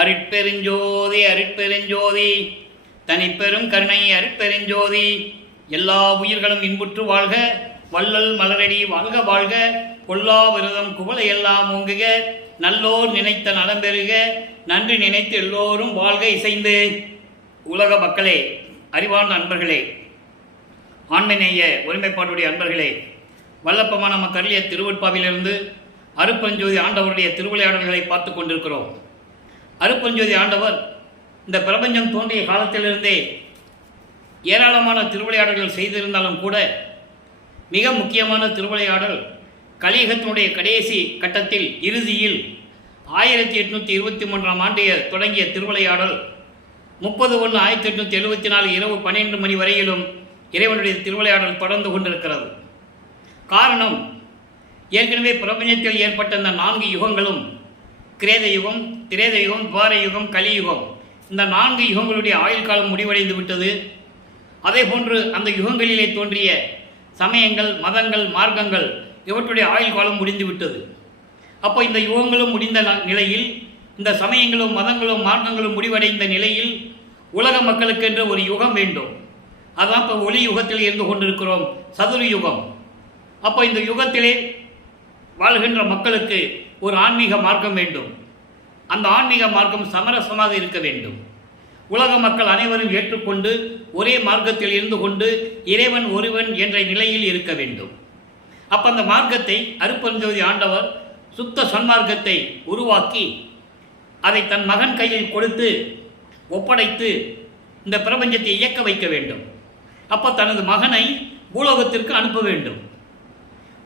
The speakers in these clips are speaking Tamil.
அருட்பெருஞ்சோதி அருட்பெருஞ்சோதி தனிப்பெரும் கருணை அருட்பெருஞ்சோதி. எல்லா உயிர்களும் இன்புற்று வாழ்க, வள்ளல் மலரடி வாழ்க வாழ்க, கொல்லா விரதம் குவளை எல்லாம் ஓங்குக, நல்லோர் நினைத்த நலம் பெறுக, நன்றி நினைத்து எல்லோரும் வாழ்க இசைந்து. உலக மக்களே, அறிவார்ந்த அன்பர்களே, ஆண்மைநேய ஒருமைப்பாட்டுடைய அன்பர்களே, வல்லப்பமான நம்ம கருளிய திருவட்பாவிலிருந்து அருட்பெருஞ்சோதி ஆண்டவருடைய திருவிளையாடல்களை பார்த்து கொண்டிருக்கிறோம். அருட்பெருஞ்சோதி ஆண்டவர் இந்த பிரபஞ்சம் தோன்றிய காலத்திலிருந்தே ஏராளமான திருவிளையாடல்கள் செய்திருந்தாலும் கூட மிக முக்கியமான திருவிளையாடல் கலியுகத்தினுடைய கடைசி கட்டத்தில் இறுதியில் 1823 தொடங்கிய திருவிளையாடல் 30/1/1874 இரவு 12 மணி வரையிலும் இறைவனுடைய திருவிளையாடல் தொடர்ந்து கொண்டிருக்கிறது. காரணம், ஏற்கனவே பிரபஞ்சத்தில் ஏற்பட்ட இந்த 4 யுகங்களும் கிரேத யுகம், திரேத யுகம், துவார யுகம், கலியுகம், இந்த 4 யுகங்களுடைய ஆயுள் காலம் முடிவடைந்து விட்டது. அதே போன்று அந்த யுகங்களிலே தோன்றிய சமயங்கள், மதங்கள், மார்க்கங்கள் இவற்றுடைய ஆயுள் காலம் முடிந்து விட்டது. அப்போ இந்த யுகங்களும் முடிந்த நிலையில், இந்த சமயங்களும் மதங்களும் மார்க்கங்களும் முடிவடைந்த நிலையில் உலக மக்களுக்கென்று ஒரு யுகம் வேண்டும். அதான் இப்போ ஒளி யுகத்தில் இருந்து கொண்டிருக்கிறோம், சதுர யுகம். அப்போ இந்த யுகத்திலே வாழ்கின்ற மக்களுக்கு ஒரு ஆன்மீக மார்க்கம் வேண்டும். அந்த ஆன்மீக மார்க்கம் சமரசமாக இருக்க வேண்டும். உலக மக்கள் அனைவரும் ஏற்றுக்கொண்டு ஒரே மார்க்கத்தில் இருந்து கொண்டு இறைவன் ஒருவன் என்ற நிலையில் இருக்க வேண்டும். அப்போ அந்த மார்க்கத்தை அருட்பெருஞ்சோதி ஆண்டவர் சுத்த சன்மார்க்கத்தை உருவாக்கி அதை தன் மகன் கையில் கொடுத்து ஒப்படைத்து இந்த பிரபஞ்சத்தை இயக்க வைக்க வேண்டும். அப்போ தனது மகனை பூலோகத்திற்கு அனுப்ப வேண்டும்.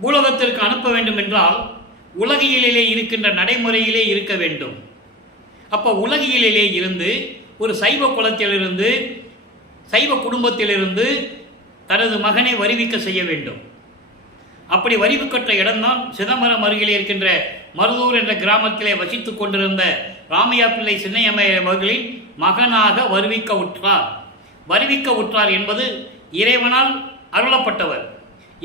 பூலோகத்திற்கு அனுப்ப வேண்டும் என்றால் உலகியலிலே இருக்கின்ற நடைமுறையிலே இருக்க வேண்டும். அப்போ உலகியலிலே இருந்து ஒரு சைவ குலத்திலிருந்து, சைவ குடும்பத்திலிருந்து தனது மகனை வருவிக்க செய்ய வேண்டும். அப்படி வருவிக்கற்ற இடம்தான் சிதம்பரம் அருகிலே இருக்கின்ற மருதூர் என்ற கிராமத்திலே வசித்துக் கொண்டிருந்த ராமையா பிள்ளை சின்னையம்மையார் அவர்களின் மகனாக வருவிக்க உற்றார். வருவிக்க உற்றார் என்பது இறைவனால் அருளப்பட்டவர்,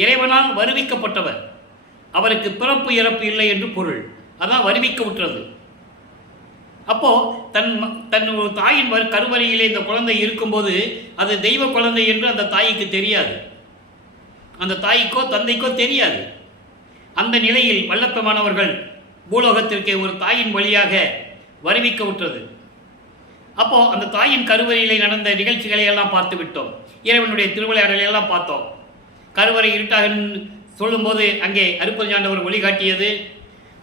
இறைவனால் வருவிக்கப்பட்டவர். அவருக்கு பிறப்பு இறப்பு இல்லை என்று பொருள். அதான் வருவிக்க உற்றது. அப்போ தன் தாயின் கருவறையிலே இந்த குழந்தை இருக்கும்போது அது தெய்வ குழந்தை என்று அந்த தாய்க்கு தெரியாது, அந்த தாய்க்கோ தந்தைக்கோ தெரியாது. அந்த நிலையில் வல்லப்பமானவர்கள் பூலோகத்திற்கு ஒரு தாயின் வழியாக வருவிக்க உற்றது. அப்போ அந்த தாயின் கருவறையிலே நடந்த நிகழ்ச்சிகளை எல்லாம் பார்த்து விட்டோம். இறைவனுடைய திருவிளையாடலை எல்லாம் பார்த்தோம். கருவறை இருட்டாக சொல்லும்போது அங்கே அருட்பெருஞ்சாண்டவர் வழிகாட்டியது,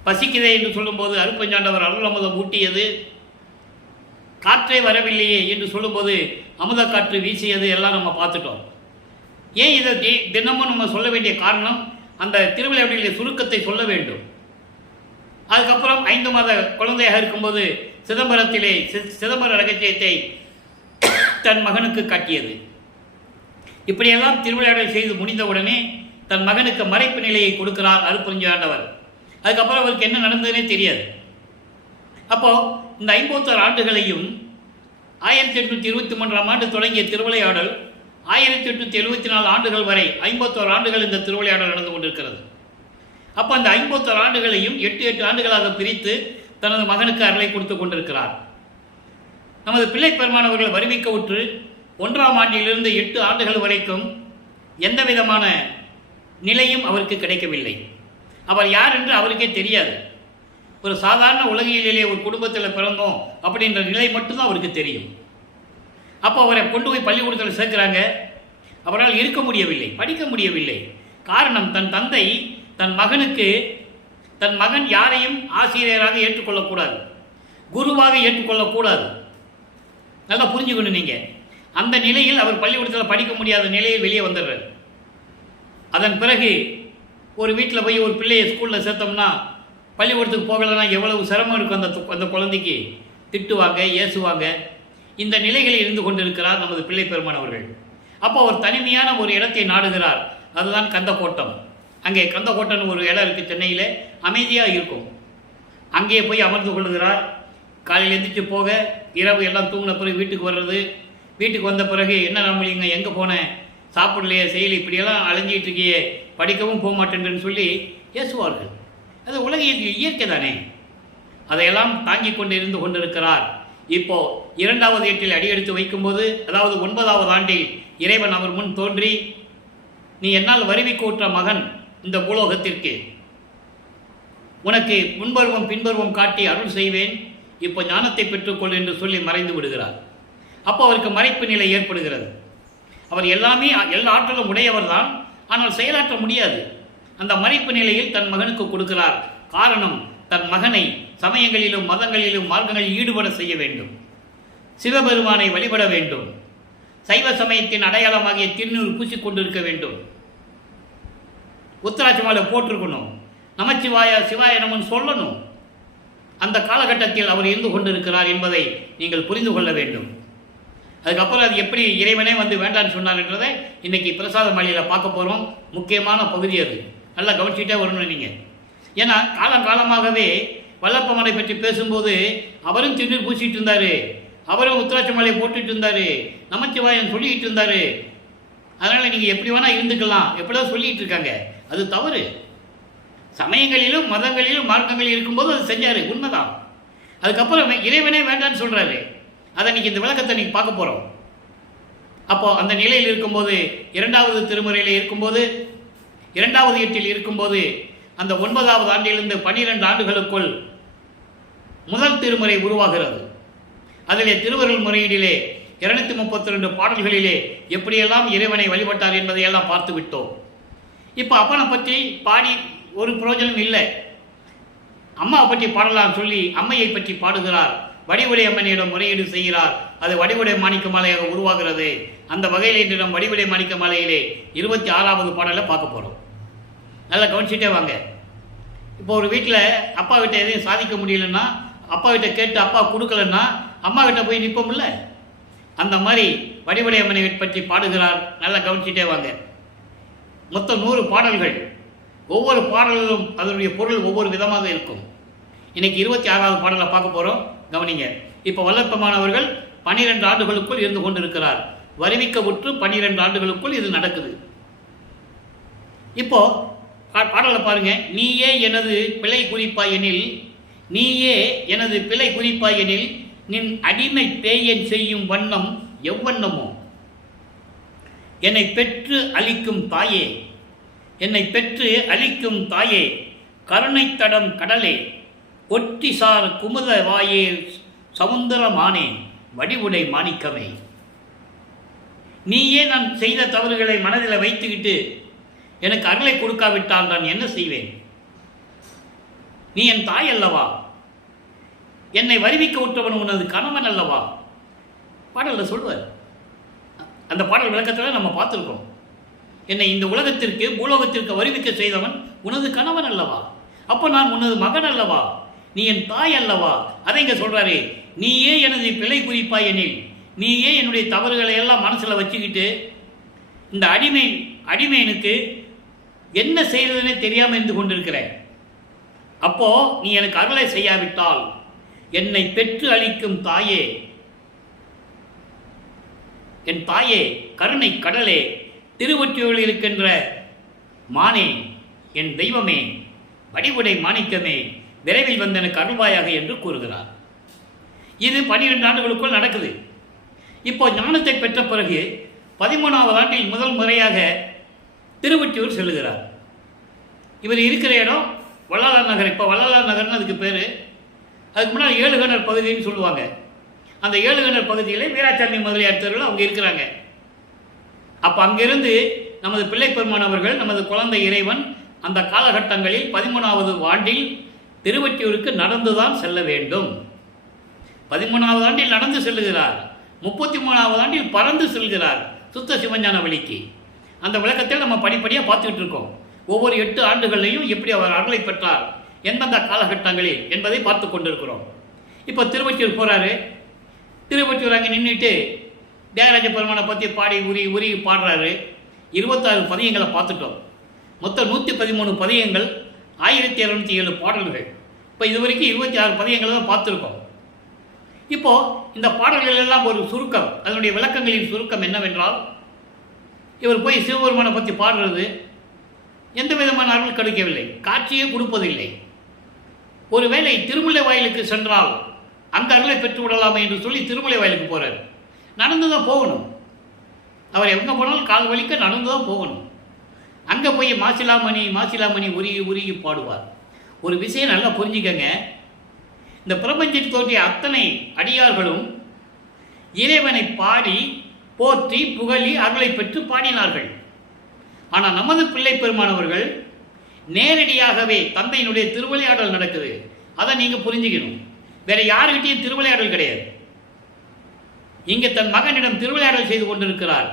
பசிக்குதே என்று சொல்லும்போது அருட்பெருஞ்சாண்டவர் அருளமுதம் ஊட்டியது, காற்றே வரவில்லையே என்று சொல்லும்போது அமுத காற்று வீசியது எல்லாம் நம்ம பார்த்துட்டோம். ஏன் இதை தினமும் நம்ம சொல்ல வேண்டிய காரணம், அந்த திருவிளையாடலுடைய சுருக்கத்தை சொல்ல வேண்டும். அதுக்கப்புறம் 5 மாத குழந்தையாக இருக்கும்போது சிதம்பரத்திலே சிதம்பர ரகசியத்தை தன் மகனுக்கு காட்டியது. இப்படியெல்லாம் திருவிளையாடல் செய்து முடிந்தவுடனே தன் மகனுக்கு மறைப்பு நிலையை கொடுக்கிறார் அருட்பெருஞ்சாண்டவர். அதுக்கப்புறம் அவருக்கு என்ன நடந்ததுன்னே தெரியாது. அப்போது இந்த 51 ஆண்டுகளையும் 1823 தொடங்கிய திருவிளையாடல் 1874 ஆண்டுகள் வரை 51 ஆண்டுகள் இந்த திருவிளையாடல் நடந்து கொண்டிருக்கிறது. அப்போ அந்த 51 ஆண்டுகளையும் 8 ஆண்டுகளாக பிரித்து தனது மகனுக்கு அருளை கொடுத்து கொண்டிருக்கிறார். நமது பிள்ளை பெருமானவர்கள் வருவிக்க உற்று 1ஆம் ஆண்டிலிருந்து 8 ஆண்டுகள் வரைக்கும் எந்த விதமான நிலையும் அவருக்கு கிடைக்கவில்லை. அவர் யார் என்று அவருக்கே தெரியாது. ஒரு சாதாரண உலகியலிலே ஒரு குடும்பத்தில் பிறந்தோம் அப்படின்ற நிலை மட்டும்தான் அவருக்கு தெரியும். அப்போ அவரை கொண்டு போய் பள்ளிக்கூடத்தில் சேர்க்கிறாங்க. அவரால் இருக்க முடியவில்லை, படிக்க முடியவில்லை. காரணம், தன் தந்தை தன் மகனுக்கு, தன் மகன் யாரையும் ஆசிரியராக ஏற்றுக்கொள்ளக்கூடாது, குருவாக ஏற்றுக்கொள்ளக்கூடாது. நல்லா புரிஞ்சுக்கணும் நீங்கள். அந்த நிலையில் அவர் பள்ளிக்கூடத்தில் படிக்க முடியாத நிலையில் வெளியே வந்துடுறார். அதன் பிறகு ஒரு வீட்டில் போய் ஒரு பிள்ளையை ஸ்கூலில் சேர்த்தோம்னா பள்ளிக்கூடத்துக்கு போகலைன்னா எவ்வளவு சிரமம் இருக்கும் அந்த குழந்தைக்கு. திட்டுவாங்க, ஏசுவாங்க. இந்த நிலைகளில் இருந்து கொண்டிருக்கிறார் நமது பிள்ளை பெருமானவர்கள். அப்போ ஒரு தனிமையான ஒரு இடத்தை நாடுகிறார். அதுதான் கந்தக்கோட்டம். அங்கே கந்தக்கோட்டம் ஒரு இடம் இருக்குது சென்னையில், அமைதியாக இருக்கும். அங்கே போய் அமர்ந்து கொள்ளுகிறார். காலையில் எந்திரிச்சு போக, இரவு எல்லாம் தூங்கின பிறகு வீட்டுக்கு வர்றது. வீட்டுக்கு வந்த பிறகு என்ன நம்மளிங்க எங்கே போனேன், சாப்பிடலையே, செய்யலை, இப்படியெல்லாம் அலைஞ்சிட்டு இருக்கியே, படிக்கவும் போக மாட்டேன்னு சொல்லி ஏசுவார்கள். அது உலக இயற்கை தானே. அதையெல்லாம் தாங்கிக் கொண்டு இருந்து கொண்டிருக்கிறார். இப்போ 2வது ஏட்டில் அடியெடுத்து வைக்கும்போது, அதாவது 9வது ஆண்டில் இறைவன் அவர் முன் தோன்றி, நீ என்னால் வருவிக்கூற்ற மகன் இந்த பூலோகத்திற்கு, உனக்கு முன்பருவம் பின்பருவம் காட்டி அருள் செய்வேன், இப்போ ஞானத்தை பெற்றுக்கொள் என்று சொல்லி மறைந்து விடுகிறார். அப்போ அவருக்கு மறைப்பு நிலை ஏற்படுகிறது. அவர் எல்லாமே எல்லா ஆற்றலும் உடையவர் தான், ஆனால் செயலாற்ற முடியாது. அந்த மறைப்பு நிலையில் தன் மகனுக்கு கொடுக்கிறார். காரணம், தன் மகனை சமயங்களிலும் மதங்களிலும் மார்க்கங்களில் ஈடுபட செய்ய வேண்டும், சிவபெருமானை வழிபட வேண்டும், சைவ சமயத்தின் அடையாளமாகிய திருநூறு பூசிக்கொண்டிருக்க வேண்டும், உத்தராட்சி மாலை போட்டிருக்கணும், நமச்சிவாய சிவாய நமன் சொல்லணும். அந்த காலகட்டத்தில் அவர் இருந்து கொண்டிருக்கிறார் என்பதை நீங்கள் புரிந்து கொள்ள வேண்டும். அதுக்கப்புறம் அது எப்படி இறைவனே வந்து வேண்டான்னு சொன்னார் என்றதை இன்றைக்கி பிரசாத மாலையில் பார்க்க போகிறோம். முக்கியமான பகுதி அது, நல்லா கவனிச்சுட்டே வரணும் நீங்கள். ஏன்னா காலங்காலமாகவே வல்லப்பமனை பற்றி பேசும்போது அவரும் திருநீர் பூசிட்டு இருந்தார், அவரும் உத்தராட்சி மாலையை போட்டுட்டு இருந்தார், நமச்சிவாயன் சொல்லிக்கிட்டு இருந்தார். அதனால் நீங்கள் எப்படி வேணால் இருந்துக்கலாம் எப்படிதான் சொல்லிகிட்டு இருக்காங்க. அது தவறு. சமயங்களிலும் மதங்களிலும் மார்க்கங்களில் இருக்கும்போது அது செஞ்சார், உண்மைதான். அதுக்கப்புறம் இறைவனே வேண்டான்னு சொல்கிறாரு. அதை இன்றைக்கி இந்த விளக்கத்தை நீங்கள் பார்க்க போகிறோம். அப்போ அந்த நிலையில் இருக்கும்போது, 2வது திருமுறையில் இருக்கும்போது, 2வது ஏட்டில் இருக்கும்போது, அந்த 9வது ஆண்டிலிருந்து 12 ஆண்டுகளுக்குள் முதல் திருமுறை உருவாகிறது. அதிலே திருவருள் முறையீடிலே 232 பாடல்களிலே எப்படியெல்லாம் இறைவனை வழிபட்டார் என்பதையெல்லாம் பார்த்து விட்டோம். இப்போ அப்பனை பற்றி பாடி ஒரு பிரயோஜனம் இல்லை. அம்மாவை பற்றி பாடலாம் சொல்லி அம்மையை பற்றி பாடுகிறார். வடிவுடை அம்மனியிடம் முறையீடு செய்கிறார். அது வடிவுடை மாணிக்க மாலையாக உருவாகிறது. அந்த வகையில் இன்று நம் வடிவுடை மாணிக்க மாலையிலே 26வது பாடலை பார்க்க போகிறோம். நல்லா கவனிச்சுட்டே வாங்க. இப்போ ஒரு வீட்டில் அப்பா கிட்ட எதையும் சாதிக்க முடியலன்னா, அப்பா கிட்ட கேட்டு அப்பா கொடுக்கலன்னா அம்மா கிட்ட போய் நிற்போம்ல. அந்த மாதிரி வடிவுடை அம்மனை பற்றி பாடுகிறார். நல்லா கவனிச்சுட்டே வாங்க. மொத்தம் 100 பாடல்கள். ஒவ்வொரு பாடல்களும் அதனுடைய பொருள் ஒவ்வொரு விதமாக இருக்கும். இன்னைக்கு 26வது பாடலை பார்க்க போகிறோம். கவனிங்க. இப்போ வல்லப்பமானவர்கள் 12 ஆண்டுகளுக்குள் இருந்து கொண்டிருக்கிறார். வருவிக்க உற்று 12 ஆண்டுகளுக்குள் இது நடக்குது. இப்போ பாடலை பாருங்க. நீயே எனது பிழை குறிப்பாய் எனில், நீயே எனது பிழை குறிப்பாய் எனில், நின் அடிமை பேயன் செய்யும் வண்ணம் எவ்வண்ணமோ, என்னை பெற்று அளிக்கும் தாயே, என்னை பெற்று அளிக்கும் தாயே, கருணை தடம் கடலே, ஒற்றிசார் குமுத வாயே, சமுந்தரமானே, வடிவுடை மாணிக்கமே. நீயே நான் செய்த தவறுகளை மனதில் வைத்துக்கிட்டு எனக்கு அருளை கொடுக்காவிட்டால் நான் என்ன செய்வேன்? நீ என் தாய் அல்லவா? என்னை வருவிக்க விட்டவன் உனது கணவன் அல்லவா? பாடலில் சொல்வார். அந்த பாடல் விளக்கத்தில் நம்ம பார்த்துருக்கோம். என்னை இந்த உலகத்திற்கு பூலோகத்திற்கு வருவிக்க செய்தவன் உனது கணவன் அல்லவா? அப்போ நான் உனது மகன் அல்லவா? நீ என் தாய் அல்லவா? அதை இங்கே சொல்கிறாரு. நீயே எனது பிழை குறிப்பாய் எனில், நீயே என்னுடைய தவறுகளை எல்லாம் மனசில் வச்சுக்கிட்டு இந்த அடிமையனுக்கு என்ன செய்யறதுன்னே தெரியாமல் இருந்து கொண்டிருக்கிறேன். அப்போ நீ எனக்கு அருளை செய்யாவிட்டால், என்னை பெற்று அளிக்கும் தாயே, என் தாயே, கருணை கடலே, திருவொற்றியூரில் இருக்கின்ற மானே, என் தெய்வமே, வடிவுடை மாணிக்கமே, விரைவில் வந்து எனக்கு அருள்வாயாக என்று கூறுகிறார். இது 12 ஆண்டுகளுக்குள் நடக்குது. இப்போ ஞானத்தை பெற்ற பிறகு 13வது ஆண்டில் முதல் முறையாக திருவொற்றியூர் செல்லுகிறார். இவர் இருக்கிற இடம் வள்ளலார் நகர். இப்போ வள்ளலார் நகர்னு அதுக்கு பேர். அதுக்கு முன்னால் 7 கிணர் பகுதின்னு சொல்லுவாங்க. அந்த 7 கிணர் பகுதியில் வீராசாமி முதலியார் தெருவில் அவங்க இருக்கிறாங்க. அப்போ அங்கிருந்து நமது பிள்ளை பெருமான் அவர்கள், நமது குழந்தை இறைவன் அந்த காலகட்டங்களில் 13வது ஆண்டில் திருவொற்றியூருக்கு நடந்துதான் செல்ல வேண்டும். 13வது ஆண்டில் நடந்து செல்லுகிறார். 33வது ஆண்டில் பறந்து செல்கிறார் சுத்த சிவஞான வழிக்கு. அந்த விளக்கத்தில் நம்ம படிப்படியாக பார்த்துக்கிட்டு இருக்கோம். ஒவ்வொரு 8 ஆண்டுகள்லையும் எப்படி அவர் அருளை பெற்றார், எந்தெந்த காலகட்டங்களில் என்பதை பார்த்து கொண்டிருக்கிறோம். இப்போ திருவொற்றியூர் போகிறாரு. திருவொற்றியூர் அங்கே நின்றுட்டு தியாகராஜ பெருமானை பற்றி பாடி உரி பாடுறாரு. 26 பதியங்களை பார்த்துட்டோம். மொத்தம் 113 பதியங்கள், 1207 பாடல்கள். இப்போ இது வரைக்கும் 26 பதியங்களை தான் பார்த்துருக்கோம். இப்போது இந்த பாடல்கள் எல்லாம் ஒரு சுருக்கம், அதனுடைய விளக்கங்களின் சுருக்கம் என்னவென்றால், இவர் போய் சிவபெருமானை பற்றி பாடுறது எந்த விதமான அருள் கிடைக்கவில்லை, காட்சியே கொடுப்பதில்லை. ஒருவேளை திருமலை வாயிலுக்கு சென்றால் அந்த அருளை பெற்று விடலாமே என்று சொல்லி திருமலை வாயிலுக்கு போகிறார். நடந்து தான் போகணும். அவர் எங்கே போனாலும் கால் வலிக்க நடந்து தான் போகணும். அங்கே போய் மாசிலாமணி மாசிலாமணி உருகி உருகி பாடுவார். ஒரு விஷயம் நல்லா புரிஞ்சுக்கங்க, இந்த பிரபஞ்சத்தில் தோன்றிய அத்தனை அடியார்களும் இறைவனை பாடி போற்றி புகழி அருளை பெற்று பாடினார்கள். ஆனால் நமது பிள்ளை பெருமானவர்கள் நேரடியாகவே தந்தையினுடைய திருவிளையாடல் நடக்குது. அதை நீங்கள் புரிஞ்சுக்கணும். வேற யாருக்கிட்டையும் திருவிளையாடல் கிடையாது. இங்கே தன் மகனிடம் திருவிளையாடல் செய்து கொண்டிருக்கிறார்.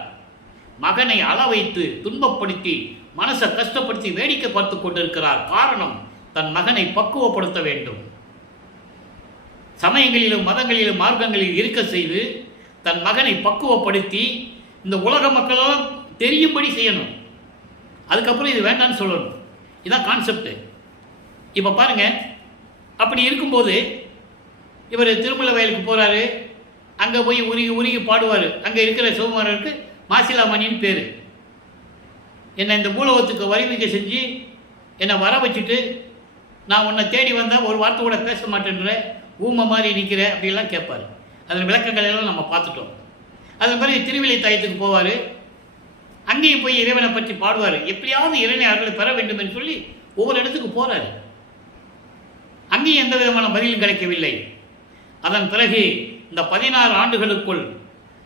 மகனை அள வைத்து துன்பப்படுத்தி மனசை கஷ்டப்படுத்தி வேடிக்கை பார்த்து கொண்டிருக்கிறார். காரணம், தன் மகனை பக்குவப்படுத்த வேண்டும். சமயங்களிலும் மதங்களிலும் மார்க்கங்களில் இருக்க செய்து தன் மகனை பக்குவப்படுத்தி இந்த உலக மக்களும் தெரியும்படி செய்யணும். அதுக்கப்புறம் இது வேண்டான்னு சொல்லணும். இதுதான் கான்செப்ட். இப்போ பாருங்க, அப்படி இருக்கும்போது இவர் திருமலை வயலுக்கு போகிறாரு. அங்கே போய் உருகி உருகி பாடுவார். அங்கே இருக்கிற சிவகுமாரருக்கு மாசிலாமணின்னு பேர். என்னை இந்த பூலோகத்துக்கு வரிவிக்க செஞ்சு என்னை வர வச்சுட்டு நான் உன்னை தேடி வந்தால் ஒரு வார்த்தை கூட பேச மாட்டேன்ற, ஊமை மாதிரி நிற்கிற அப்படிலாம் கேட்பார். அதன் விளக்கங்கள் எல்லாம் நம்ம பார்த்துட்டோம். அதன் பிறகு திருவிலை தாயத்துக்கு போவார். அங்கேயும் போய் இறைவனை பற்றி பாடுவார். எப்படியாவது இறைவனை அவர்களை பெற வேண்டும் என்று சொல்லி ஒவ்வொரு இடத்துக்கு போகிறார். அங்கேயும் எந்த விதமான பதிலும் கிடைக்கவில்லை. அதன் பிறகு இந்த 16 ஆண்டுகளுக்குள்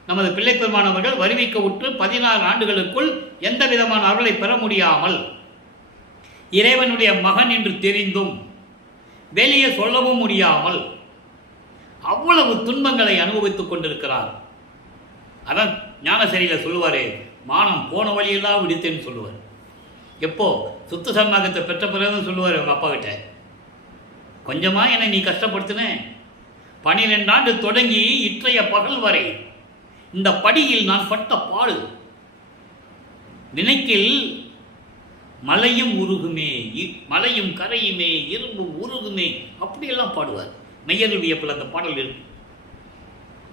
நமது பிள்ளை பெருமானவர்கள் வருவிக்க உற்று 16 ஆண்டுகளுக்குள் எந்த விதமான அருளை பெற முடியாமல் இறைவனுடைய மகன் என்று தெரிந்தும் வெளியே சொல்லவும் முடியாமல் அவ்வளவு துன்பங்களை அனுபவித்துக் கொண்டிருக்கிறார். அதான் ஞானசரியில் சொல்லுவார், மானம் போன வழியெல்லாம் விடுத்தேன்னு சொல்லுவார். எப்போ சுத்த சன்மார்க்கத்தை பெற்ற பிறகு சொல்லுவார் அவங்க அப்பா கிட்ட, கொஞ்சமாக என்னை நீ கஷ்டப்படுத்தின, 12 ஆண்டு தொடங்கி இற்றைய பகல் வரை இந்த படியில் நான் பட்ட பாடு நினைக்கில் மலையும் உருகுமே, மலையும் கரையுமே, இரும்பு உருகுமே, அப்படியெல்லாம் பாடுவார். மெய்யருள் வியப்பில் அந்த பாடல் இருக்கு.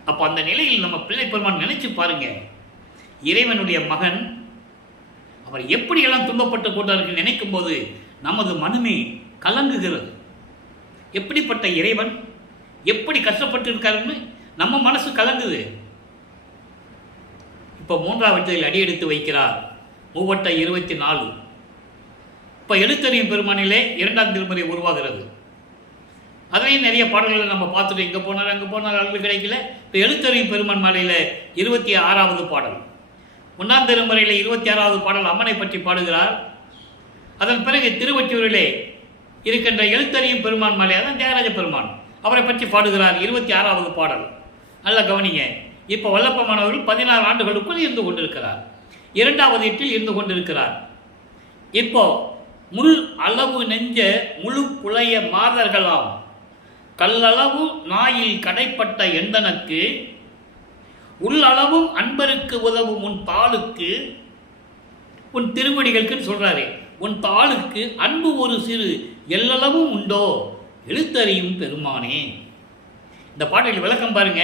அப்போ அந்த நிலையில் நம்ம பிள்ளை பெருமான் நினைச்சு பாருங்க, இறைவனுடைய மகன் அவர் எப்படியெல்லாம் துன்பப்பட்டு கொண்டார்கள் நினைக்கும் போது நமது மனமே கலங்குகிறது. எப்படிப்பட்ட இறைவன் எப்படி கஷ்டப்பட்டு இருக்காருன்னு நம்ம மனசு கலங்குது. இப்போ 3வது அடியெடுத்து வைக்கிறார். மூவட்ட 24. இப்போ எழுத்தறியும் பெருமானிலே 2ஆம் திருமுறை உருவாகிறது. அதுலேயும் நிறைய பாடல்களை நம்ம பார்த்துட்டு இங்கே போனார் அங்கே போனார் அருள் கிடைக்கல. இப்போ எழுத்தறியும் பெருமான் மாலையில் 26வது பாடல், 1ஆம் திருமுறையில் 26வது பாடல் அம்மனை பற்றி பாடுகிறார். அதன் பிறகு திருவொற்றியூரிலே இருக்கின்ற எழுத்தறியும் பெருமான் மாலை, அதான் தியாகராஜ பெருமான், அவரை பற்றி பாடுகிறார். 26வது பாடல். நல்லா கவனிங்க. இப்போ வல்லப்பமானவர்கள் 16 ஆண்டுகளுக்குள் இருந்து கொண்டிருக்கிறார். 2வது எட்டில் இருந்து கொண்டிருக்கிறார். இப்போ முள் அளவு நெஞ்ச முழு புலைய மாதர்களாம் கல்லளவு நாயில் கடைப்பட்ட எந்தனுக்கு உள்ளளவும் அன்பருக்கு உதவும் உன் தாளுக்கு, உன் திருவடிகளுக்குன்னு சொல்றாரு, உன் தாளுக்கு அன்பு ஒரு சிறு எல்லளவும் உண்டோ எழுத்தறியும் பெருமானே. இந்த பாட்டில் விளக்கம் பாருங்க.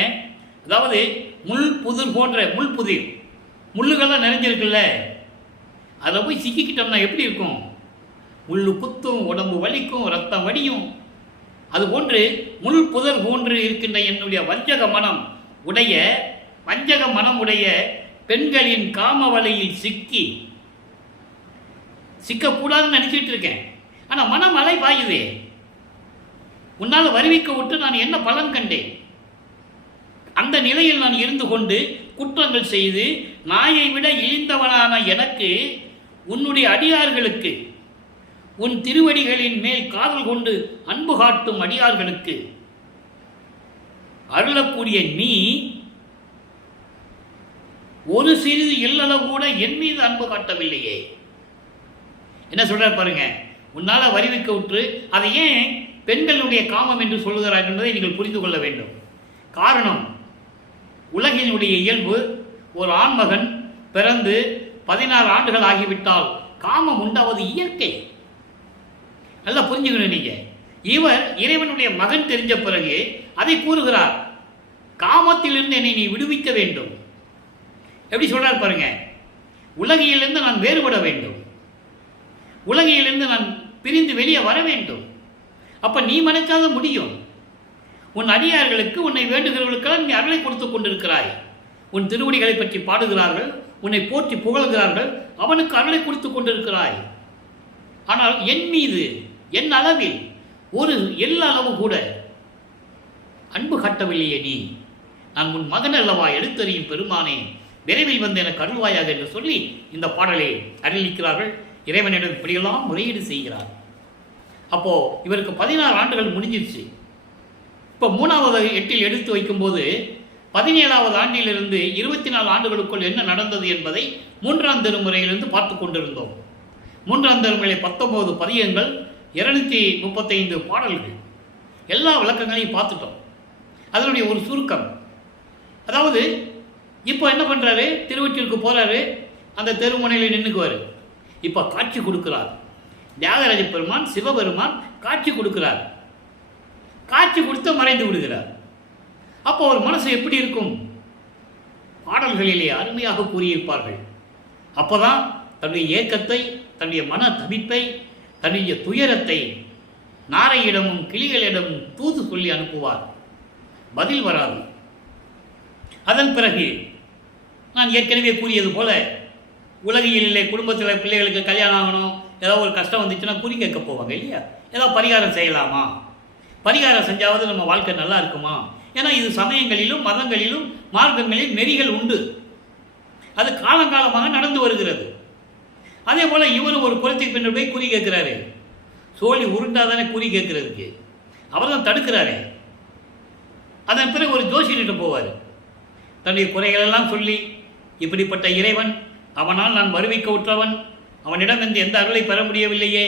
அதாவது முள் புதிர் போன்ற முள் புதிர் முள்ளுகள்லாம் நிறைஞ்சிருக்குல்ல, அதில் போய் சிக்கிக்கிட்டோம்னா எப்படி இருக்கும்? முள்ளு குத்தும், உடம்பு வலிக்கும், ரத்தம் வடியும். அதுபோன்று முள் புதர் போன்று இருக்கின்ற என்னுடைய வஞ்சக மனம் உடைய பெண்களின் காமவலையில் சிக்கக்கூடாதுன்னு நினைச்சிட்டு இருக்கேன். ஆனால் மனம் அலை பாயுதே. உன்னால் வருவிக்க விட்டு நான் என்ன பலன் கண்டேன்? அந்த நிலையில் நான் இருந்து கொண்டு குற்றங்கள் செய்து நாயை விட இழிந்தவனான எனக்கு, உன்னுடைய அடியார்களுக்கு, உன் திருவடிகளின் மேல் காதல் கொண்டு அன்பு காட்டும் அடியார்களுக்கு அருளக்கூடிய நீ ஒரு சிறிது இல்லளவு கூட என் மீது அன்பு காட்டவில்லையே. என்ன சொல்றார் பாருங்க. உன்னால வருவிக்க விட்டு அதை ஏன் பெண்களுடைய காமம் என்று சொல்லுகிறார் என்பதை நீங்கள் புரிந்து கொள்ள வேண்டும். காரணம், உலகினுடைய இயல்பு, ஒரு ஆண்மகன் பிறந்து 16 ஆண்டுகள் ஆகிவிட்டால் காமம் உண்டாவது இயற்கை. நல்லா புரிஞ்சுக்கணும் நீங்க. இவர் இறைவனுடைய மகன் தெரிஞ்ச பிறகு அதை கூறுகிறார், காமத்திலிருந்து என்னை நீ விடுவிக்க வேண்டும். எப்படி சொல்றார் பாருங்க. உலகிலிருந்து நான் வேறுபட வேண்டும், உலகிலிருந்து நான் பிரிந்து வெளியே வர வேண்டும். அப்போ நீ மறைக்காத முடியும். உன் அடியார்களுக்கு, உன்னை வேண்டுகிறவர்களுக்கெல்லாம் நீ அருளை கொடுத்து கொண்டிருக்கிறாய். உன் திருவடிகளை பற்றி பாடுகிறார்கள், உன்னை போற்றி புகழ்கிறார்கள், அவனுக்கு அருளை கொடுத்து கொண்டிருக்கிறாய். ஆனால் என் மீது, என் அளவில் ஒரு எல்லா அளவு கூட அன்பு காட்டவில்லையே நீ. நான் உன் மகன் அல்லவா, எழுத்தறியும் பெருமானே, விரைவில் வந்து எனக்கு அருள்வாயாக என்று சொல்லி இந்த பாடலை அருளிக்கிறார்கள். இறைவனிடம் இப்படியெல்லாம் முறையீடு செய்கிறார். அப்போ இவருக்கு 16 ஆண்டுகள் முடிஞ்சிருச்சு. இப்போ 3வது எட்டில் எடுத்து வைக்கும்போது 17வது ஆண்டிலிருந்து 24 ஆண்டுகளுக்குள் என்ன நடந்தது என்பதை 3ஆம் திருமுறையிலிருந்து பார்த்து கொண்டிருந்தோம். 3ஆம் திருமுறை 19 பதியங்கள், 235 பாடல்கள், எல்லா விளக்கங்களையும் பார்த்துட்டோம். அதனுடைய ஒரு சுருக்கம், அதாவது இப்போ என்ன பண்ணுறாரு, திருவொற்றியூருக்கு போகிறாரு, அந்த தெருமுனையில் நின்றுக்குவார். இப்போ காட்சி கொடுக்கிறார் தியாகராஜ பெருமான், சிவபெருமான் காட்சி கொடுக்கிறார். காட்சி கொடுத்து மறைந்து விடுகிறார். அப்போ ஒரு மனசு எப்படி இருக்கும்? பாடல்களிலே அருமையாக கூறியிருப்பார்கள். அப்போதான் தன்னுடைய ஏக்கத்தை, தன்னுடைய மன தவிப்பை, தன்னுடைய துயரத்தை நாரையிடமும் கிளிகளிடமும் தூது சொல்லி அனுப்புவார். பதில் வராது. அதன் பிறகு நான் ஏற்கனவே கூறியது போல, உலகியலிலே குடும்பத்தில் பிள்ளைகளுக்கு கல்யாணம் ஆகணும், ஏதோ ஒரு கஷ்டம் வந்துச்சுன்னா குறி கேட்க போவாங்க இல்லையா? ஏதோ பரிகாரம் செய்யலாமா, பரிகாரம் செஞ்சாவது நம்ம வாழ்க்கை நல்லா இருக்குமா? ஏன்னா இது சமயங்களிலும் மதங்களிலும் மார்க்கங்களிலும் நெறிகள் உண்டு. அது காலங்காலமாக நடந்து வருகிறது. அதே போல் இவரும் ஒரு குளத்துக்கு பின்னர் போய் குறி கேட்குறாரு. சோழி உருண்டாதானே குறி கேட்கறதுக்கு, அவர் தான் தடுக்கிறாரு. அதன் பிறகு ஒரு ஜோசியர்கிட்ட போவார். தன்னுடைய குறைகளெல்லாம் சொல்லி, இப்படிப்பட்ட இறைவன், அவனால் நான் வருவிக்க உற்றவன், அவனிடம் எந்த அருளை பெற முடியவில்லையே,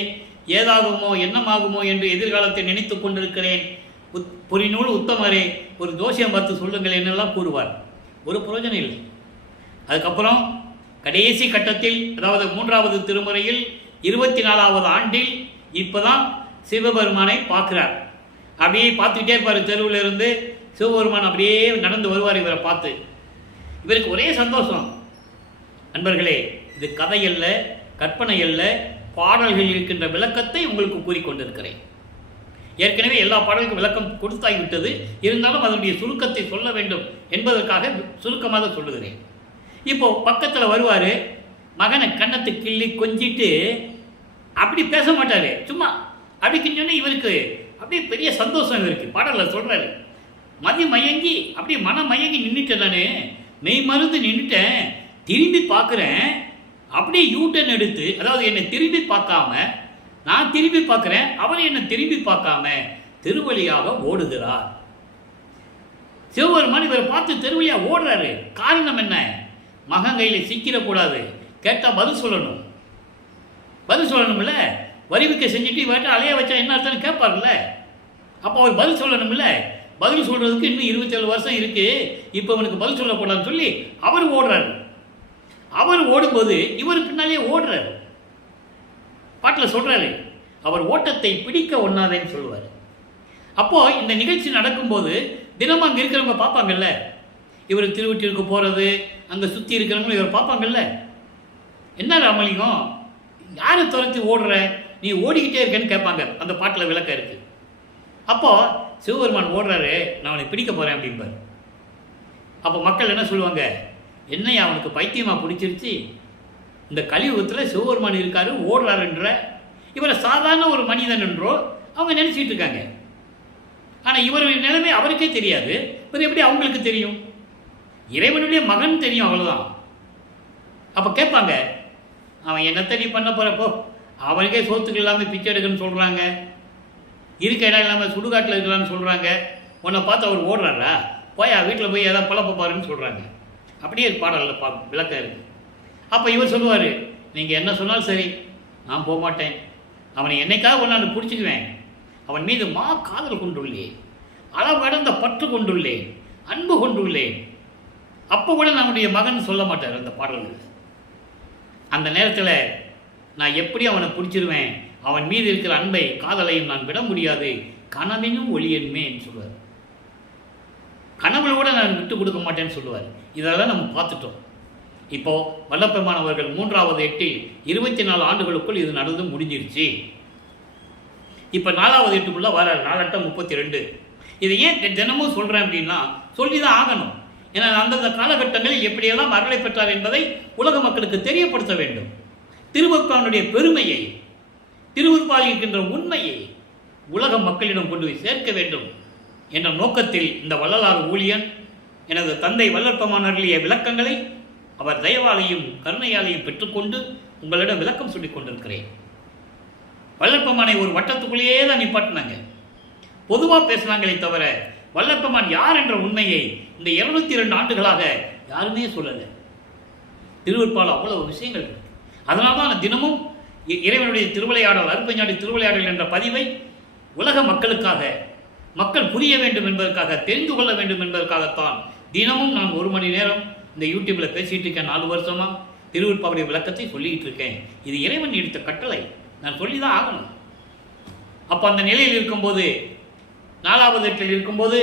ஏதாகுமோ என்னமாகுமோ என்று எதிர்காலத்தை நினைத்து கொண்டிருக்கிறேன், புரிநூல் உத்தமரே, ஒரு ஜோசியம் பார்த்து சொல்லுங்கள் என்னெல்லாம் கூறுவார். ஒரு பிரயோஜனம் இல்லை. அதுக்கப்புறம் கடைசி கட்டத்தில், அதாவது 3வது திருமுறையில் 24வது ஆண்டில் இப்போ தான் சிவபெருமானை பார்க்குறார். அப்படியே பார்த்துக்கிட்டே இருப்பார். தெருவில் இருந்து சிவபெருமான் அப்படியே நடந்து வருவார் இவரை பார்த்து. இவருக்கு ஒரே சந்தோஷம். நண்பர்களே, இது கதை அல்ல, கற்பனை அல்ல, பாடல்கள் இருக்கின்ற விளக்கத்தை உங்களுக்கு கூறிக்கொண்டிருக்கிறேன். ஏற்கனவே எல்லா பாடலுக்கும் விளக்கம் கொடுத்தாகிவிட்டது. இருந்தாலும் அதனுடைய சுருக்கத்தை சொல்ல வேண்டும் என்பதற்காக சுருக்கமாக சொல்லுகிறேன். இப்போ பக்கத்தில் வருவார், மகனை கன்னத்தை கிள்ளி கொஞ்சிட்டு அப்படி பேச மாட்டார், சும்மா அப்படி கிஞ்சோன்னே இவருக்கு அப்படியே பெரிய சந்தோஷம். இவருக்கு பாடலில் சொல்கிறாரு, மதி மயங்கி அப்படியே மனம் மயங்கி நின்றுட்டேன், நான் மெய் மருந்து நின்றுட்டேன், திரும்பி பார்க்குறேன், அப்படியே யூட்டன் எடுத்து, அதாவது என்னை திரும்பி பார்க்காம நான் திரும்பி பார்க்குறேன், அவர் என்னை திரும்பி பார்க்காம திருவழியாக ஓடுகிறார். சிவபெருமான் இவரை பார்த்து திருவழியாக ஓடுறாரு. காரணம் என்ன? மகன் கையில் சிக்கிடக்கூடாது, கேட்டால் பதில் சொல்லணும். பதில் சொல்லணும்ல, வரிவிக்கை செஞ்சுட்டு இவர்கிட்ட அலைய வச்சா என்ன அர்த்தம்னு கேட்பார்ல. அப்போ அவர் பதில் சொல்லணும்ல. பதில் சொல்கிறதுக்கு இன்னும் 27 வருஷம் இருக்குது, இப்போ அவனுக்கு பதில் சொல்லக்கூடாதுன்னு சொல்லி அவர் ஓடுறாரு. அவர் ஓடும்போது இவர் பின்னாலே ஓடுறாரு. பாட்டில் சொல்கிறாரு, அவர் ஓட்டத்தை பிடிக்க ஒண்ணாதேன்னு சொல்லுவார். அப்போது இந்த நிகழ்ச்சி நடக்கும்போது தினமும் அங்கே இருக்கிறவங்க பார்ப்பாங்கல்ல, இவர் திருவொற்றியூருக்கு போகிறது, அங்கே சுற்றி இருக்கிறவங்களும் இவர் பார்ப்பாங்கல்ல. என்ன ராமலிங்கம், யாரை துரத்தி ஓடுற, நீ ஓடிக்கிட்டே இருக்கேன்னு கேட்பாங்க. அந்த பாட்டில் விளக்கம் இருக்குது. அப்போது சிவபெருமான் ஓடுறாரு, நான் அவனை பிடிக்க போகிறேன் அப்படிம்பார். அப்போ மக்கள் என்ன சொல்லுவாங்க, என்னையா அவனுக்கு பைத்தியமாக பிடிச்சிருச்சு, இந்த கலியுகத்தில் சிவபெருமான் இருக்காரு ஓடுறாருன்ற, இவரை சாதாரண ஒரு மனிதன் என்றோ அவங்க நினச்சிட்டு இருக்காங்க. ஆனால் இவருடைய நிலைமை அவருக்கே தெரியாது. இப்போ எப்படி அவங்களுக்கு தெரியும்? இறைவனுடைய மகன் தெரியும், அவ்வளோதான். அப்போ கேட்பாங்க, அவன் என்னத்தை நீ பண்ண போகிறப்போ, அவனுக்கே சோத்துக்கு இல்லாமல் பிச்சை எடுக்குன்னு சொல்கிறாங்க, இருக்க இடம் இல்லாமல் சுடுகாட்டில் இருக்கலான்னு சொல்கிறாங்க, உன்னை பார்த்து அவர் ஓடுறாரா, போய் வீட்டில் போய் ஏதாவது பழப்ப பாருன்னு சொல்கிறாங்க. அப்படியே பாடலில் விளக்கம் இருக்குது. அப்போ இவர் சொல்லுவார், நீங்கள் என்ன சொன்னாலும் சரி, நான் போக மாட்டேன், அவனை என்னைக்காக ஒன்றாண்டு பிடிச்சிக்குவேன், அவன் மீது காதல் கொண்டுள்ளேன், அளவு கடந்த பற்று கொண்டுள்ளேன், அன்பு கொண்டுள்ளேன். அப்போ கூட நம்முடைய மகன் சொல்ல மாட்டார் அந்த பாடல்கள். அந்த நேரத்தில் நான் எப்படி அவனை பிடிச்சிருவேன், அவன் மீது இருக்கிற அன்பை காதலையும் நான் விட முடியாது, கனவினும் ஒளியன்மேன்னு சொல்லுவார். கனவுல கூட நான் விட்டு கொடுக்க மாட்டேன்னு சொல்லுவார். இதெல்லாம் நம்ம பார்த்துட்டோம். இப்போது வல்லபெருமான் அவர்கள் 3வது எட்டில் 24 ஆண்டுகளுக்குள் இது நடந்து முடிஞ்சிருச்சு. இப்போ 4வது எட்டுக்குள்ளே வர 4/32. இதை ஏன் தினமும் சொல்கிறேன் அப்படின்னா சொல்லி தான் ஆகணும். ஏன்னா அந்தந்த காலகட்டங்களில் எப்படியெல்லாம் அருளை பெற்றார் என்பதை உலக மக்களுக்கு தெரியப்படுத்த வேண்டும். திருவருட்பாவினுடைய பெருமையை, திருவருட்பாவில் இருக்கின்ற உண்மையை உலக மக்களிடம் கொண்டு போய் சேர்க்க வேண்டும் என்ற நோக்கத்தில் இந்த வள்ளலார் ஊழியன் எனது தந்தை வல்லற்பெருமான் அருளிய விளக்கங்களை அவர் தயவாலையும் கருணையாலையும் பெற்றுக்கொண்டு உங்களிடம் விளக்கம் சொல்லிக் கொண்டிருக்கிறேன். வல்லற்பெருமானை ஒரு வட்டத்துக்குள்ளேயே தான் நிப்பாட்டினாங்க, பொதுவாக பேசினாங்களே தவிர வல்லற்பெருமான் யார் என்ற உண்மையை இந்த 202 ஆண்டுகளாக யாருமே சொல்லலை. திருவருட்பால் அவ்வளவு விஷயங்கள் இருக்கு. அதனால தான் தினமும் இறைவனுடைய திருவிளையாடல், அருட்பெருஞ்சாண்டி திருவிளையாடல் என்ற பதிவை உலக மக்களுக்காக, மக்கள் புரிய வேண்டும் என்பதற்காக, தெரிந்து கொள்ள வேண்டும் என்பதற்காகத்தான் தினமும் நான் 1 மணி நேரம் இந்த யூடியூப்பில் பேசிகிட்டு இருக்கேன். 4 வருஷமாக திருவருட்பாவுடைய விளக்கத்தை சொல்லிக்கிட்டு இருக்கேன். இது இறைவன் எடுத்த கட்டளை, நான் சொல்லி தான் ஆகணும். அப்போ அந்த நிலையில் இருக்கும்போது 4வது எட்டில் இருக்கும்போது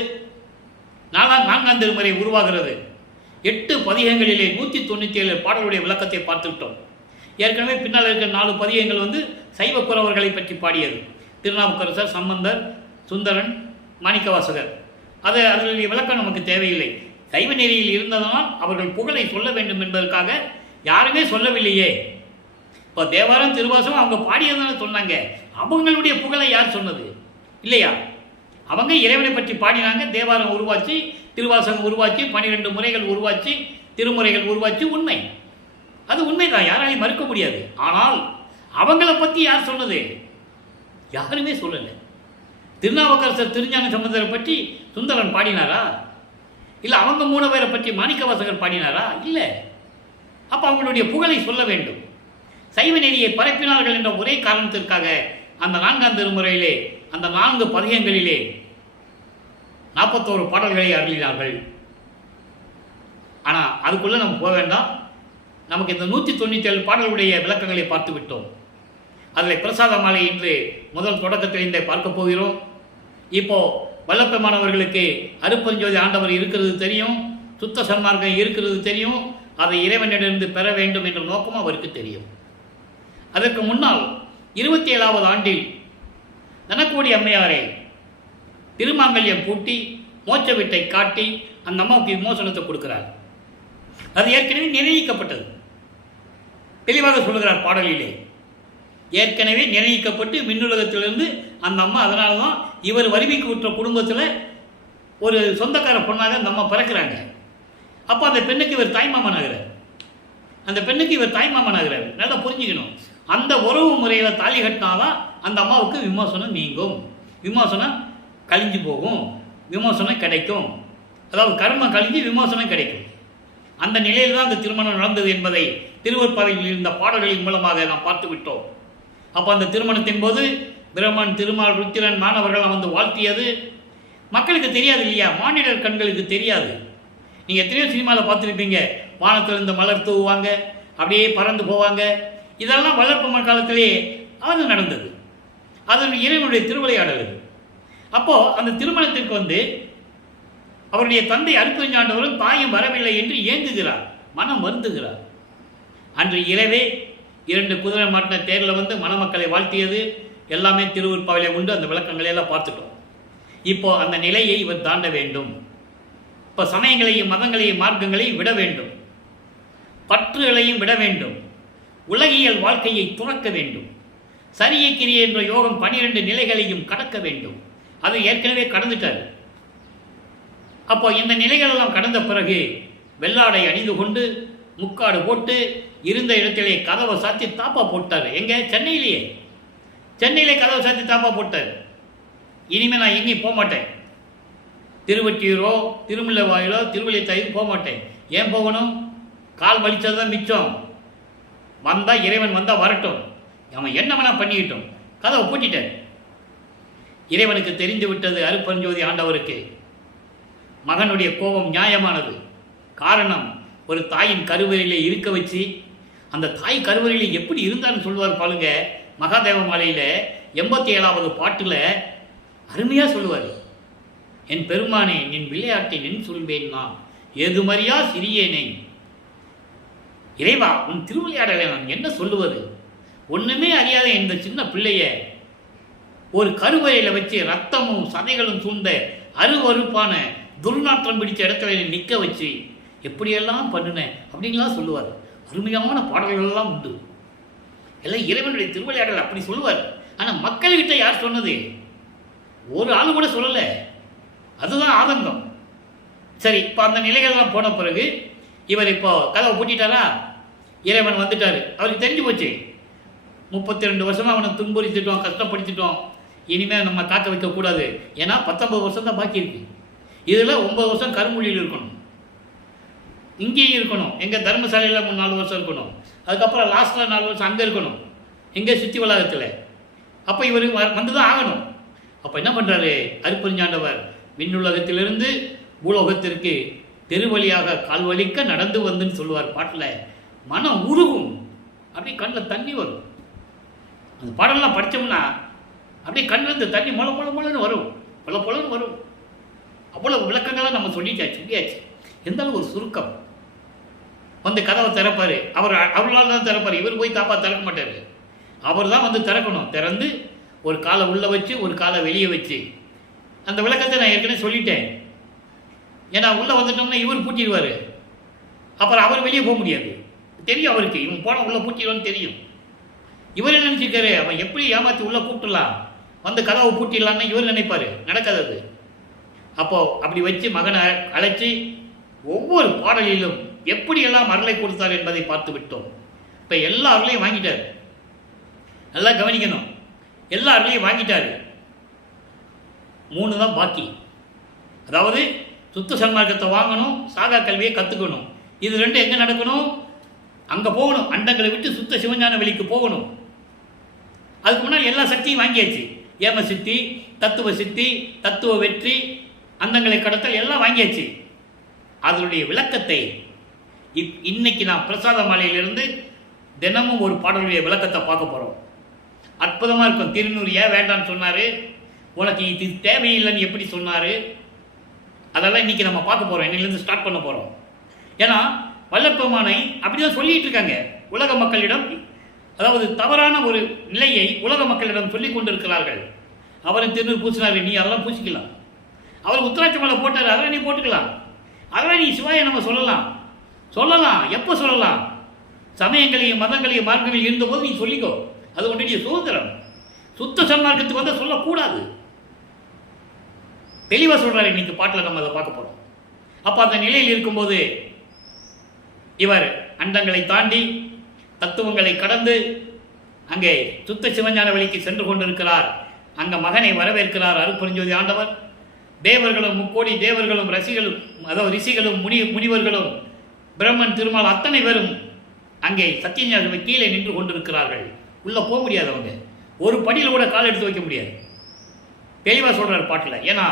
4ஆம் திருமுறை உருவாகிறது. 8 பதிகங்களிலே 197 பாடலுடைய விளக்கத்தை பார்த்துவிட்டோம். ஏற்கனவே பின்னால் இருக்கிற 4 பதிகங்கள் சைவ குறவர்களை பற்றி பாடியது. திருநாவுக்கரசர், சம்பந்தர், சுந்தரன், மாணிக்கவாசகர். அதனுடைய விளக்கம் நமக்கு தேவையில்லை. சைவ நெறியில் இருந்ததனால் அவர்கள் புகழை சொல்ல வேண்டும் என்பதற்காக யாருமே சொல்லவில்லையே. இப்போ தேவாரம், திருவாசகம் அவங்க பாடியதான சொன்னாங்க. அவங்களுடைய புகழை யார் சொன்னது? இல்லையா? அவங்க இறைவனை பற்றி பாடினாங்க. தேவாரம் உருவாச்சு, திருவாசகம் உருவாச்சு, 12 முறைகள் உருவாச்சு, திருமுறைகள் உருவாச்சு. உண்மை, அது உண்மைதான், யாராலையும் மறுக்க முடியாது. ஆனால் அவங்கள பற்றி யார் சொன்னது? யாருமே சொல்லலை. திருநாவுக்கரசர், திருஞான சம்பந்தரை பற்றி சுந்தரன் பாடினாரா? இல்லை அவங்க 3 பேரை பற்றி மாணிக்கவாசகர் பாடினாரா? இல்லை. அப்போ அவங்களுடைய புகழை சொல்ல வேண்டும். சைவ நெறியை பரப்பினார்கள் என்ற ஒரே காரணத்திற்காக அந்த 4ஆம் திருமுறையிலே, அந்த 4 பதிகங்களிலே 41 பாடல்களை அருளினார்கள். ஆனால் அதுக்குள்ளே நம்ம போக வேண்டாம். நமக்கு இந்த 197 பாடல்களுடைய விளக்கங்களை பார்த்து விட்டோம். அதில் பிரசாத மாலை இன்று முதல் தொடக்கத்திலிருந்தே பார்க்க போகிறோம். இப்போது வல்லப்பெருமானவர்களுக்கு அருட்பெருஞ்சோதி ஆண்டவர் இருக்கிறது தெரியும், சுத்த சன்மார்க்கம் இருக்கிறது தெரியும், அதை இறைவனிடமிருந்து பெற வேண்டும் என்ற நோக்கம் அவருக்கு தெரியும். அதற்கு முன்னால் 27வது ஆண்டில் தனக்கோடி அம்மையாரை திருமாங்கல்யம் பூட்டி மோட்ச வீட்டை காட்டி அந்த அம்மாவுக்கு விமோசனத்தை கொடுக்கிறார். அது ஏற்கனவே நிர்ணயிக்கப்பட்டது. தெளிவாக சொல்லுகிறார் பாடலிலே. ஏற்கனவே நிர்ணயிக்கப்பட்டு மின்னுலகத்திலிருந்து அந்த அம்மா, அதனால தான் இவர் வறுமைக்கு உற்ற குடும்பத்தில் ஒரு சொந்தக்கார பொண்ணாக அந்த அம்மா பிறக்கிறாங்க. அப்போ அந்த பெண்ணுக்கு இவர் தாய்மாமனாகிறார். அந்த பெண்ணுக்கு இவர் தாய்மாமனாகிறார். நல்லா புரிஞ்சுக்கணும். அந்த உறவு முறையில் தாலி கட்டினாதான் அந்த அம்மாவுக்கு விமோசனம் நீங்கும், விமோசனம் கழிஞ்சு போகும், விமோசனம் கிடைக்கும். அதாவது கர்மம் கழிஞ்சு விமோசனம் கிடைக்கும். அந்த நிலையில் தான் அந்த திருமணம் நடந்தது என்பதை திருவருட்பாவில் இருந்த பாடல்களின் மூலமாக நாம் பார்த்து விட்டோம். அப்போ அந்த திருமணத்தின் போது பிரம்மன், திருமால், ருத்திரன், மாணவர்கள் வாழ்த்தியது மக்களுக்கு தெரியாது இல்லையா? மானிடர் கண்களுக்கு தெரியாது. நீங்கள் எத்தனையோ சினிமாவில் பார்த்துருப்பீங்க. வானத்திலிருந்து மலர் தூவுவாங்க, அப்படியே பறந்து போவாங்க. இதெல்லாம் வல்லற்பெருமான் காலத்திலே அது நடந்தது. அது இறைவனுடைய திருவிளையாடல். அப்போது அந்த திருமணத்திற்கு அவருடைய தந்தை அருட்பெருஞ்சாண்டவரும் தாயும் வரவில்லை என்று ஏங்குகிறார், மனம் வருந்துகிறார். அன்று இரவே 2 குதிரை மாட்டின தேரில் மணமக்களை வாழ்த்தியது எல்லாமே திருவருட்பாவிலே உண்டு. அந்த விளக்கங்களையெல்லாம் பார்த்துட்டோம். இப்போ அந்த நிலையை இவர் தாண்ட வேண்டும். இப்போ சமயங்களையும் மதங்களையும் மார்க்கங்களையும் விட வேண்டும், பற்றுகளையும் விட வேண்டும், உலகியல் வாழ்க்கையை துறக்க வேண்டும், சரிய கிரியை என்ற யோகம் 12 நிலைகளையும் கடக்க வேண்டும். அது ஏற்கனவே கடந்துட்டார். அப்போ இந்த நிலைகளெல்லாம் கடந்த பிறகு வெள்ளாடை அணிந்து கொண்டு முக்காடு போட்டு இருந்த இடத்திலே கதவை சாத்தி தாப்பா போட்டார். எங்கே? சென்னையிலே கதவை சாத்தி தாப்பா போட்டார். இனிமேல் நான் எங்கேயும் போக மாட்டேன், திருவொற்றியூரோ திருமுல்லைவாயிலோ திருவள்ளித்தாயும் போக மாட்டேன். ஏன் போகணும்? கால் வலிச்சது தான் மிச்சம். வந்தால் இறைவன் வந்தால் வரட்டும், அவன் என்ன வேணா பண்ணிக்கிட்டோம். கதவை பூட்டிட்டார். இறைவனுக்கு தெரிந்து விட்டது, அருட்பெருஞ்சோதி ஆண்டவருக்கு மகனுடைய கோபம் நியாயமானது. காரணம், ஒரு தாயின் கருவறையிலே இருக்க வச்சு, அந்த தாய் கருவறையிலே எப்படி இருந்தான்னு சொல்லுவார் பாருங்க. மகாதேவ மாலையில் 87வது பாட்டில் அருமையாக சொல்லுவார். என் பெருமானே, நின் விளையாட்டை நின் சொல்வேன் நான், ஏதுமறியா சிறியேனே. இறைவா, உன் திருவிளையாடலை நான் என்ன சொல்லுவது? ஒன்றுமே அறியாத இந்த சின்ன பிள்ளைய ஒரு கருவறையில் வச்சு ரத்தமும் சதைகளும் சூழ்ந்த அருவறுப்பான துர்நாற்றம் பிடிச்ச இடத்துல நிற்க வச்சு எப்படியெல்லாம் பண்ணினேன் அப்படின்லாம் சொல்லுவார். அருமையான பாடல்கள்லாம் உண்டு. எல்லாம் இறைவனுடைய திருவிளையாடல் அப்படி சொல்லுவார். ஆனால் மக்கள்கிட்ட யார் சொன்னது? ஒரு ஆள் கூட சொல்லலை. அதுதான் ஆதங்கம். சரி, இப்போ அந்த நிலைகள்லாம் போன பிறகு இவர் இப்போ கதவை பூட்டிட்டாரா? இறைவன் வந்துட்டார். அவருக்கு தெரிஞ்சு போச்சு, 32 வருஷமாக அவனை துன்புறுத்திட்டோம், கஷ்டப்படுத்திட்டோம், இனிமேல் நம்ம காக்க வைக்கக்கூடாது. ஏன்னா 19 வருஷம் தான் பாக்கி இருக்கு. இதில் 9 வருஷம் கருமொழியில் இருக்கணும், இங்கேயும் இருக்கணும், எங்கள் தர்மசாலையில் 4 வருஷம் இருக்கணும், அதுக்கப்புறம் லாஸ்ட்டில் 4 வருஷம் அங்கே இருக்கணும், எங்கே சுற்றி வளாகத்தில். அப்போ இவர் வந்து தான் ஆகணும். அப்போ என்ன பண்ணுறாரு அருட்பெருஞ்சாண்டவர்? விண்ணுலகத்திலிருந்து பூலோகத்திற்கு தெருவழியாக கால்வழிக்க நடந்து வந்துன்னு சொல்லுவார் பாட்டில். மனம் உருகும், அப்படி கண்ணில் தண்ணி வரும். அந்த பாடலாம் படித்தோம்னா அப்படியே கண்ணிலிருந்து தண்ணி மொள மொள மொளன்னு வரும், பொல பொலன்னு வரும். அவ்வளோ விளக்கங்கள்லாம் நம்ம சொல்லியாச்சு. எந்த அளவு ஒரு சுருக்கம். வந்து கதவை திறப்பார். அவர்களால் தான் திறப்பார். இவர் போய் தாப்பா திறக்க மாட்டார். அவர் தான் வந்து திறக்கணும். திறந்து ஒரு காலை உள்ளே வச்சு ஒரு காலை வெளியே வச்சு. அந்த விளக்கத்தை நான் ஏற்கனவே சொல்லிட்டேன். ஏன்னா உள்ளே வந்துட்டோம்னா இவர் பூட்டிடுவார். அப்புறம் அவர் வெளியே போக முடியாது. தெரியும் அவருக்கு, இவன் போனால் உள்ளே பூட்டிடுவான்னு தெரியும். இவர் என்ன நினச்சிருக்காரு? அவன் எப்படி ஏமாற்றி உள்ளே கூப்பிட்டுலாம், வந்து கதவை பூட்டிடலான்னு இவர் நினைப்பார். நடக்காது. அப்போது அப்படி வச்சு மகனை அழைச்சி ஒவ்வொரு பாடலிலும் எப்படியெல்லாம் அருளை கொடுத்தார் என்பதை பார்த்து விட்டோம். இப்போ எல்லா அருளையும் வாங்கிட்டார். நல்லா கவனிக்கணும், எல்லா அருளையும் வாங்கிட்டார். 3 தான் பாக்கி. அதாவது சுத்த சன்மார்க்கத்தை வாங்கணும், சாகா கல்வியை கற்றுக்கணும். இது 2 எங்கே நடக்கணும்? அங்கே போகணும். அண்டங்களை விட்டு சுத்த சிவஞான வெளிக்கு போகணும். அதுக்கு முன்னாடி எல்லா சக்தியும் வாங்கியாச்சு. ஏம சித்தி, தத்துவ சித்தி, தத்துவ வெற்றி, அந்தங்களை கடத்தல் எல்லாம் வாங்கியாச்சு. அதனுடைய விளக்கத்தை இன்னைக்கு நான் பிரசாத மாலையிலிருந்து தினமும் ஒரு பாடலுடைய விளக்கத்தை பார்க்க போகிறோம். அற்புதமாக இருக்கும். திருநூறு ஏன் வேண்டான்னு சொன்னார், உனக்கு இது தேவையில்லைன்னு எப்படி சொன்னார், அதெல்லாம் இன்றைக்கி நம்ம பார்க்க போகிறோம். இன்னிலேருந்து ஸ்டார்ட் பண்ண போகிறோம். ஏன்னா வல்லப்பெருமானை அப்படி தான் சொல்லிகிட்டு இருக்காங்க உலக மக்களிடம். அதாவது தவறான ஒரு நிலையை உலக மக்களிடம் சொல்லி கொண்டிருக்கிறார்கள். அவரை திருநூறு பூசினார், நீ அதெல்லாம் பூசிக்கலாம். அவர் உத்தராட்சி மலை போட்டார், அதெல்லாம் நீ போட்டுக்கலாம். அதெல்லாம் நீ சிவாயை நம்ம சொல்லலாம். எப்போ சொல்லலாம்? சமயங்களையும் மதங்களையும் மார்க்கங்களையும் இருந்தபோது நீ சொல்லிக்கோ. அது உன்னுடைய சுதந்திரம். சுத்த சன்மார்க்கத்துக்கு வந்து சொல்லக்கூடாது. தெளிவாக சொல்கிறார். இன்னைக்கு பாட்டில் நம்ம அதை பார்க்க போகிறோம். அப்போ அந்த நிலையில் இருக்கும்போது இவர் அண்டங்களை தாண்டி தத்துவங்களை கடந்து அங்கே சுத்த சிவஞான வழிக்கு சென்று கொண்டிருக்கிறார். அங்கே மகனை வரவேற்கிறார் அருட்பெருஞ்சோதி ஆண்டவர். தேவர்களும் 3 கோடி தேவர்களும் ரிஷிகளும் முனிவர்களும் பிரம்மன் திருமால் அத்தனை பேரும் அங்கே சத்தியஞான கீழே நின்று கொண்டிருக்கிறார்கள். உள்ளே போக முடியாது. அவங்க ஒரு படியில் கூட கால் எடுத்து வைக்க முடியாது. தெளிவாக சொல்கிறார் பாட்டில். ஏன்னா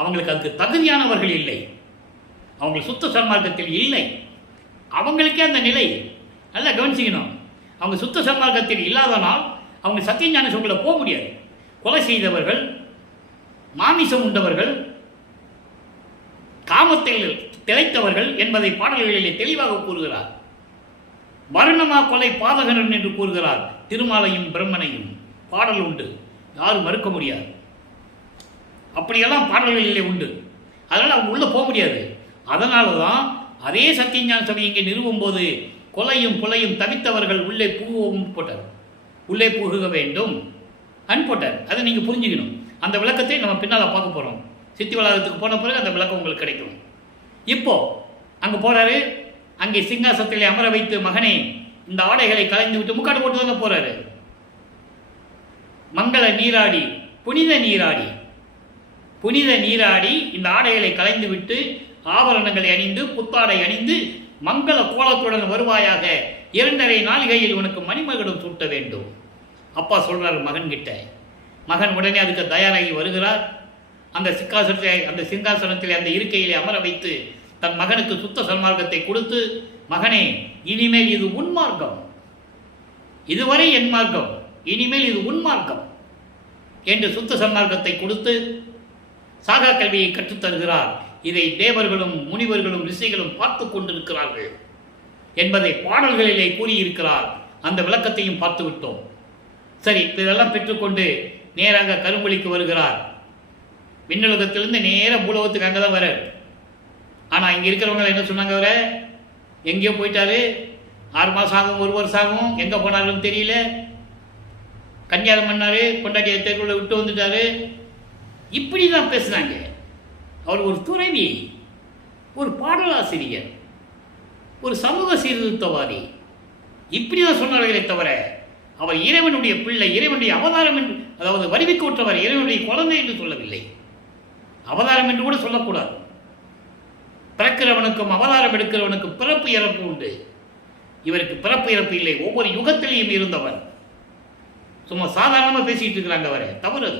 அவங்களுக்கு அதுக்கு தகுதியானவர்கள் இல்லை. அவங்க சுத்த சன்மார்க்கத்தில் இல்லை. அவங்களுக்கே அந்த நிலை. நல்லா கவனிச்சிக்கணும். அவங்க சுத்த சன்மார்க்கத்தில் இல்லாதனால் அவங்க சத்தியஞான சோக்கில் போக முடியாது. கொலை செய்தவர்கள், மாமிசம் உண்டவர்கள், காமத்தில் திளைத்தவர்கள் என்பதை பாடல்களிலே தெளிவாக கூறுகிறார். மரணமா கொலை பாதகரன் என்று கூறுகிறார். திருமாலையும் பிரம்மனையும் பாடல் உண்டு, யாரும் மறுக்க முடியாது. அப்படியெல்லாம் பாடல்களிலே உண்டு. அதனால் அவங்க உள்ளே போக முடியாது. அதனால தான் அதே சத்தியஞான சபை இங்கே நிறுவும் போது கொலையும் புலையும் தவித்தவர்கள் உள்ளே புகுவும் போட்டார். உள்ளே புகுக வேண்டும் போட்டார். அதை நீங்கள் புரிஞ்சுக்கணும். அந்த விளக்கத்தை நம்ம பின்னால் பார்க்க போகிறோம். சித்தி வளாகத்துக்கு போன பிறகு அந்த விளக்கம் உங்களுக்கு கிடைக்கும். இப்போ அங்கே போகிறாரு. அங்கே சிங்காசனத்திலே அமர வைத்து மகனே இந்த ஆடைகளை கலைந்து விட்டு முக்காடு போட்டு தானே போகிறாரு. மங்கள நீராடி புனித நீராடி இந்த ஆடைகளை கலைந்து விட்டு ஆபரணங்களை அணிந்து புத்தாடை அணிந்து மங்கள கோலத்துடன் வருவாயாக. 2.5 நாளிகையில் உனக்கு மணிமகுடம் சூட்ட வேண்டும். அப்பா சொல்கிறார் மகன்கிட்ட. மகன் உடனே அதுக்கு தயாராகி வருகிறார். அந்த சிங்காசனத்தில் அந்த இருக்கையிலே அமர வைத்து தன் மகனுக்கு சுத்த சன்மார்க்கத்தை கொடுத்து, மகனே இனிமேல் இது உன்மார்க்கம், இதுவரை என் மார்க்கம், இனிமேல் இது உன்மார்க்கம் என்று சுத்த சன்மார்க்கத்தை கொடுத்து சாகா கல்வியை கற்றுத்தருகிறார். இதை தேவர்களும் முனிவர்களும் ரிஷிகளும் பார்த்து கொண்டிருக்கிறார்கள் என்பதை பாடல்களிலே கூறியிருக்கிறார். அந்த விளக்கத்தையும் பார்த்து விட்டோம். சரி, இதெல்லாம் பெற்றுக்கொண்டு நேராக கரும்புலிக்கு வருகிறார். விண்ணுலகத்திலிருந்து நேராக பூலோகத்துக்கு அங்கே தான் வரார். ஆனால் இங்கே இருக்கிறவங்க என்ன சொன்னாங்க, அவரை எங்கேயோ போயிட்டாரு, 6 மாதம் ஆகும், 1 வருஷம் ஆகும், எங்கே போனாருன்னு தெரியல, கன்னியாரம் பண்ணார், கொண்டாட்டிய தெருவில் விட்டு வந்துட்டாரு, இப்படி தான் பேசுனாங்க. அவர் ஒரு துறவி, ஒரு பாடலாசிரியர், ஒரு சமூக சீர்திருத்தவாதி, இப்படி தான் சொன்னார்களே தவிர அவர் இறைவனுடைய பிள்ளை, இறைவனுடைய அவதாரம் என்று, அதாவது வருவிக்கோற்றவர், இறைவனுடைய குழந்தை என்று சொல்லவில்லை. அவதாரம் என்று கூட சொல்லக்கூடாது. பிறக்கிறவனுக்கும் அவதாரம் எடுக்கிறவனுக்கும் பிறப்பு இறப்பு உண்டு. இவருக்கு பிறப்பு இறப்பு இல்லை, ஒவ்வொரு யுகத்திலையும் இருந்தவர். சும்மா சாதாரணமாக பேசிட்டு இருக்கிறாங்க, அவரை தவறு.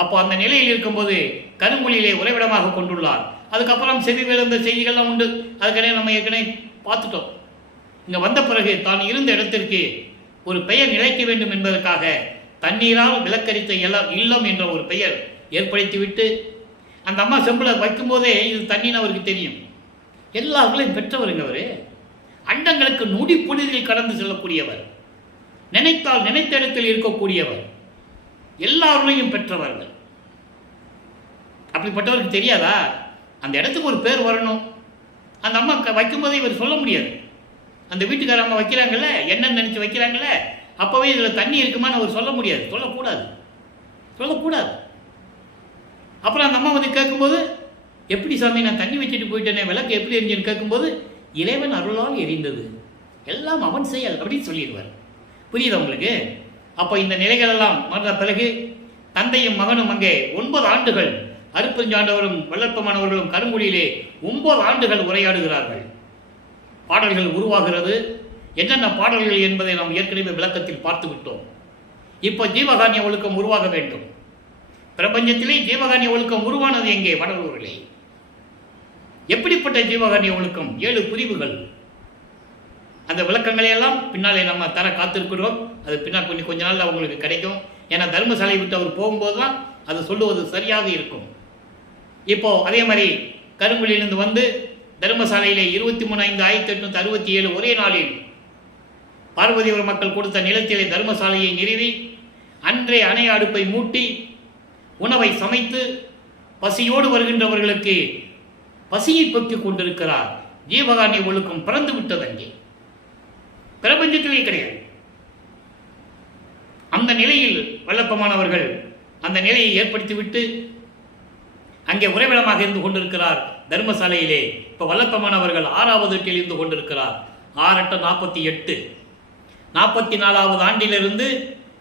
அப்போ அந்த நிலையில் இருக்கும்போது கருங்குழியிலே உறைவிடமாக கொண்டுள்ளார். அதுக்கப்புறம் செவி விழுந்த செய்திகள்லாம் உண்டு, அதுக்கடையே நம்ம ஏற்கனவே பார்த்துட்டோம். இங்கே வந்த பிறகு தான் இருந்த இடத்திற்கு ஒரு பெயர் நிலைக்க வேண்டும் என்பதற்காக தண்ணீரால் விளக்கரித்த இல்லம் என்ற ஒரு பெயர் ஏற்படுத்திவிட்டு, அந்த அம்மா செம்பில் வைக்கும்போதே இது தண்ணின்னு அவருக்கு தெரியும். எல்லார்களையும் பெற்றவருங்க அவர். அண்டங்களுக்கு நொடி பொழுதில் கடந்து செல்லக்கூடியவர், நினைத்தால் நினைத்த இடத்தில் இருக்கக்கூடியவர், எல்லாருளையும் பெற்றவர்கள். அப்படிப்பட்டவருக்கு தெரியாதா அந்த இடத்துக்கு ஒரு பேர் வரணும்? அந்த அம்மா வைக்கும்போதே இவர் சொல்ல முடியாது. அந்த வீட்டுக்கார அம்மா வைக்கிறாங்கல்ல, என்னன்னு நினச்சி வைக்கிறாங்கல்ல, அப்போவே இதில் தண்ணி இருக்குமான்னு அவர் சொல்ல முடியாது, சொல்லக்கூடாது. அப்புறம் அந்த அம்மா வந்து கேட்கும்போது, எப்படி சாமி நான் தண்ணி வச்சுட்டு போயிட்டேனே, விளக்கு எப்படி எரிஞ்சுன்னு கேட்கும்போது, இறைவன் அருளால் எரிந்தது, எல்லாம் அவன் செயல் அப்படின்னு சொல்லிடுவார். புரியுதா உங்களுக்கு? அப்போ இந்த நிலைகளெல்லாம் மாறின பிறகு தந்தையும் மகனும் அங்கே 9 ஆண்டுகள், அருப்பெருஞ்சாண்டவரும் வல்லற்பமானவர்களும் கருங்குழியிலே 9 ஆண்டுகள் உரையாடுகிறார்கள். பாடல்கள் உருவாகிறது. என்னென்ன பாடல்கள் என்பதை நாம் ஏற்கனவே விளக்கத்தில் பார்த்து விட்டோம். இப்போ ஜீவகானிய ஒழுக்கம் உருவாக வேண்டும். பிரபஞ்சத்திலே ஜீவகானிய ஒழுக்கம் உருவானது எங்கே? வடலூரிலே. எப்படிப்பட்ட ஜீவகானிய ஒழுக்கம்? 7 பிரிவுகள். அந்த விளக்கங்களை எல்லாம் பின்னாலே நம்ம தர காத்திருக்கிறோம். அது பின்னால் கொஞ்ச நாள் அவங்களுக்கு கிடைக்கும். ஏன்னா தர்மசாலை விட்டு அவர் போகும்போது தான் அது சொல்லுவது சரியாக இருக்கும். இப்போ அதே மாதிரி கருங்குழியிலிருந்து வந்து தர்மசாலையிலே 23/5/1867 ஒரே நாளில் பார்வதிபுரம் மக்கள் கொடுத்த நிலத்திலே தர்மசாலையை நிறுவி அன்றே அணைய அடுப்பை மூட்டி உணவை சமைத்து பசியோடு வருகின்றவர்களுக்கு பசியை போக்கிக் கொண்டிருக்கிறார். ஜீவகானிய ஒழுக்கம் பிறந்து விட்டது. அங்கே பிரபஞ்சத்திலே கிடையாது. அந்த நிலையில் வல்லப்பமானவர்கள் அந்த நிலையை ஏற்படுத்திவிட்டு அங்கே உறைவிடமாக இருந்து கொண்டிருக்கிறார் தர்மசாலையிலே. இப்போ வல்லப்பமானவர்கள் 6வது வீட்டில் இருந்து கொண்டிருக்கிறார். 6×8 = 44. 44வது ஆண்டிலிருந்து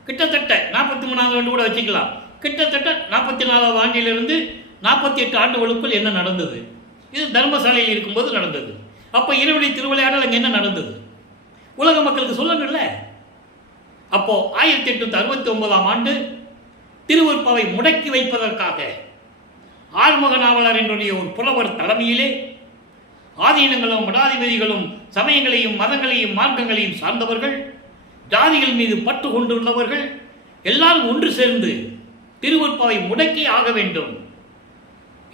கிட்டத்தட்ட 43வது ஆண்டு கூட வச்சுக்கலாம். கிட்டத்தட்ட 44வது ஆண்டிலிருந்து 48 ஆண்டுகளுக்குள் என்ன நடந்தது? இது தர்மசாலையில் இருக்கும்போது நடந்தது. அப்போ இறைவனுடைய திருவிளையாடல் அங்கே என்ன நடந்தது? உலக மக்களுக்கு சொல்லணும்ல. அப்போ 1869ஆம் ஆண்டு திருவருட்பாவை முடக்கி வைப்பதற்காக ஆறுமுக நாவலர் என்னுடைய ஒரு புலவர் தலைமையிலே ஆதீனங்களும் மடாதிபதிகளும் சமயங்களையும் மதங்களையும் மார்க்கங்களையும் சார்ந்தவர்கள், ஜாதிகள் மீது பற்று கொண்டுள்ளவர்கள் எல்லாரும் ஒன்று சேர்ந்து திருவருட்பாவை முடக்கி ஆக வேண்டும்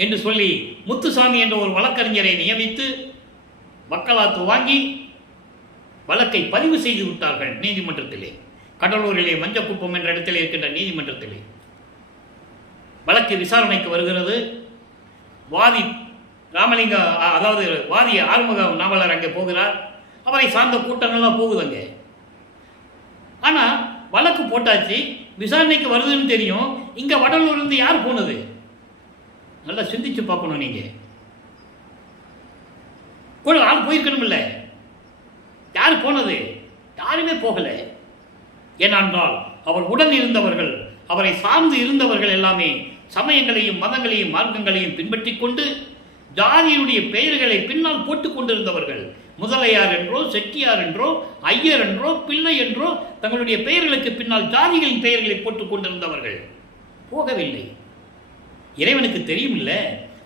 என்று சொல்லி முத்துசாமி என்ற ஒரு வழக்கறிஞரை நியமித்து வக்காலத்து வாங்கி வழக்கை பதிவு செய்து விட்டார்கள் நீதிமன்றத்திலே. கடலூரிலே மஞ்சக்குப்பம் என்ற இடத்தில் இருக்கின்ற நீதிமன்றத்திலே வழக்கு விசாரணைக்கு வருகிறது. வாதி ராமலிங்க, அதாவது வாதி ஆறுமுக நாவலர் அங்கே போகிறார். அவரை சார்ந்த கூட்டங்கள்லாம் போகுது அங்கே. ஆனால் வழக்கு போட்டாச்சு, விசாரணைக்கு வருதுன்னு தெரியும். இங்கே வடலூர்லேருந்து யார் போனது? நல்லா சிந்திச்சு பார்க்கணும். நீங்கள் கூட ஆள் போயிருக்கணும் இல்லை? யார் போனது? யாருமே போகலை. ஏனென்றால் அவர் உடன் இருந்தவர்கள், அவரை சார்ந்து இருந்தவர்கள் எல்லாமே சமயங்களையும் மதங்களையும் மார்க்கங்களையும் பின்பற்றி கொண்டு ஜாதியினுடைய பெயர்களை பின்னால் போட்டுக் கொண்டிருந்தவர்கள். முதலையார் என்றோ, செட்டியார் என்றோ, ஐயர் என்றோ, பிள்ளை என்றோ தங்களுடைய பெயர்களுக்கு பின்னால் ஜாதிகளின் பெயர்களை போட்டுக் கொண்டிருந்தவர்கள் போகவில்லை. இறைவனுக்கு தெரியும் இல்லை,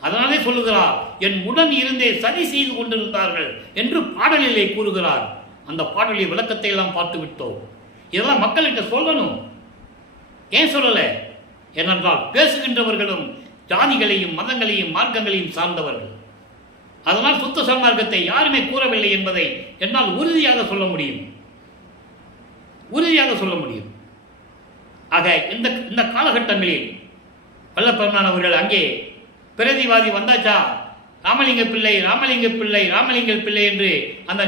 அதனாலே சொல்லுகிறார், என் உடன் இருந்தே சதி செய்து கொண்டிருந்தார்கள் என்று பாடலிலே கூறுகிறார். அந்த பாடலின் விளக்கத்தை எல்லாம் பார்த்து விட்டோம். இதெல்லாம் மக்கள்கிட்ட சொல்லணும். ஏன் சொல்லலை? ஏனென்றால் பேசுகின்றவர்களும் ஜாதிகளையும் மதங்களையும் மார்க்கங்களையும் சார்ந்தவர்கள். அதனால் சுத்த சன்மார்க்கத்தை யாருமே கூறவில்லை என்பதை என்னால் உறுதியாக சொல்ல முடியும். ஆக இந்த இந்த காலகட்டங்களில் வல்லபெருமான் அவர்கள் அங்கே பிரதிவாதி வந்தாச்சா, ராமலிங்க பிள்ளை ராமலிங்க பிள்ளை ராமலிங்க பிள்ளை என்று அந்த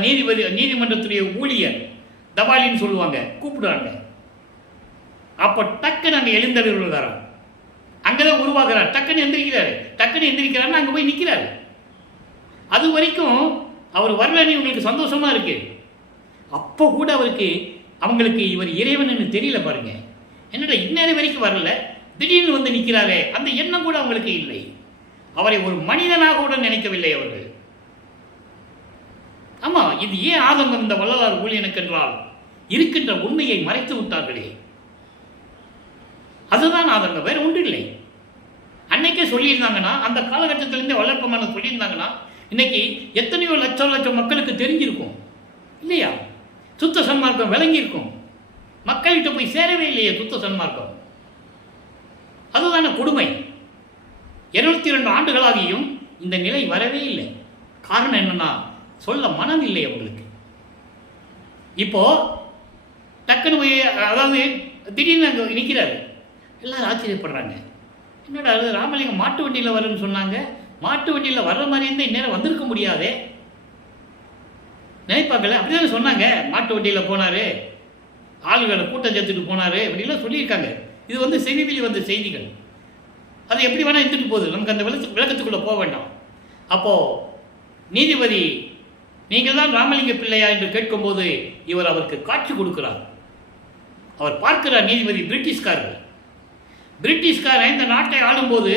நீதிமன்றத்துடைய ஊழியர் தபாலின்னு சொல்லுவாங்க, கூப்பிடுறாங்க. அப்போ டக்குன்னு அங்கே எழுந்தருள்கிறார், அங்கதான் உருவாகிறார். டக்குன்னு எந்திரிக்கிறாரு, டக்குன்னு எந்திரிக்கிறாருன்னு அங்கே போய் நிற்கிறாரு. அது வரைக்கும் அவர் வரலன்னு இவங்களுக்கு சந்தோஷமா இருக்கு. அப்போ கூட அவங்களுக்கு இவர் இறைவன் தெரியல பாருங்க. என்னடா இந்நேரம் வரைக்கும் வரல, திடீர்னு வந்து நிற்கிறாரே, அந்த எண்ணம் கூட அவங்களுக்கு இல்லை. அவரை ஒரு மனிதனாக கூட நினைக்கவில்லை அவர்கள். ஆமா, இது ஏன் ஆதங்கம் இந்த வள்ளலார் ஊழியனுக்கு என்றால் இருக்கின்ற உண்மையை மறைத்து விட்டார்களே, அதுதான் ஆதங்கம், வேற ஒன்று இல்லை. அன்னைக்கே சொல்லியிருந்தாங்கன்னா, அந்த காலகட்டத்திலிருந்தே வல்லபெருமான் சொல்லியிருந்தாங்கன்னா இன்னைக்கு எத்தனையோ லட்சம் மக்களுக்கு தெரிஞ்சிருக்கும் இல்லையா? சுத்த சன்மார்க்கம் விளங்கியிருக்கும். மக்கள்கிட்ட போய் சேரவே இல்லையே சுத்த சன்மார்க்கம். அதுதான கொடுமை. 202 ஆண்டுகளாகியும் இந்த நிலை வரவே இல்லை. காரணம் என்னன்னா, சொல்ல மனம் இல்லை அவங்களுக்கு. இப்போ டக்குன்னு போய், அதாவது திடீர்னு அங்கே நிற்கிறாரு, எல்லாரும் ஆச்சரியப்படுறாங்க. என்னடா அது, ராமலிங்கம் மாட்டு வண்டியில் வருன்னு சொன்னாங்க, மாட்டு வண்டியில் வர்ற மாதிரி இருந்தால் இந்நேரம் வந்திருக்க முடியாதே நினைப்பாக்கல. அப்படிதான் சொன்னாங்க, மாட்டு வண்டியில் போனார், ஆளுகளை கூட்டம் சேர்த்துட்டு போனார் அப்படிலாம் சொல்லியிருக்காங்க. இது செய்தியில் வந்த செய்திகள். அது எப்படி வேணால் எடுத்துகிட்டு போகுது, நமக்கு அந்த விளக்கத்துக்குள்ளே போக வேண்டாம். அப்போது நீதிபதி நீங்கள் தான் ராமலிங்க பிள்ளையா என்று கேட்கும்போது இவர் அவருக்கு காட்சி கொடுக்கிறார். அவர் பார்க்கிறார், நீதிபதி பிரிட்டிஷ்காரன் இந்த நாட்டை ஆளும்போது,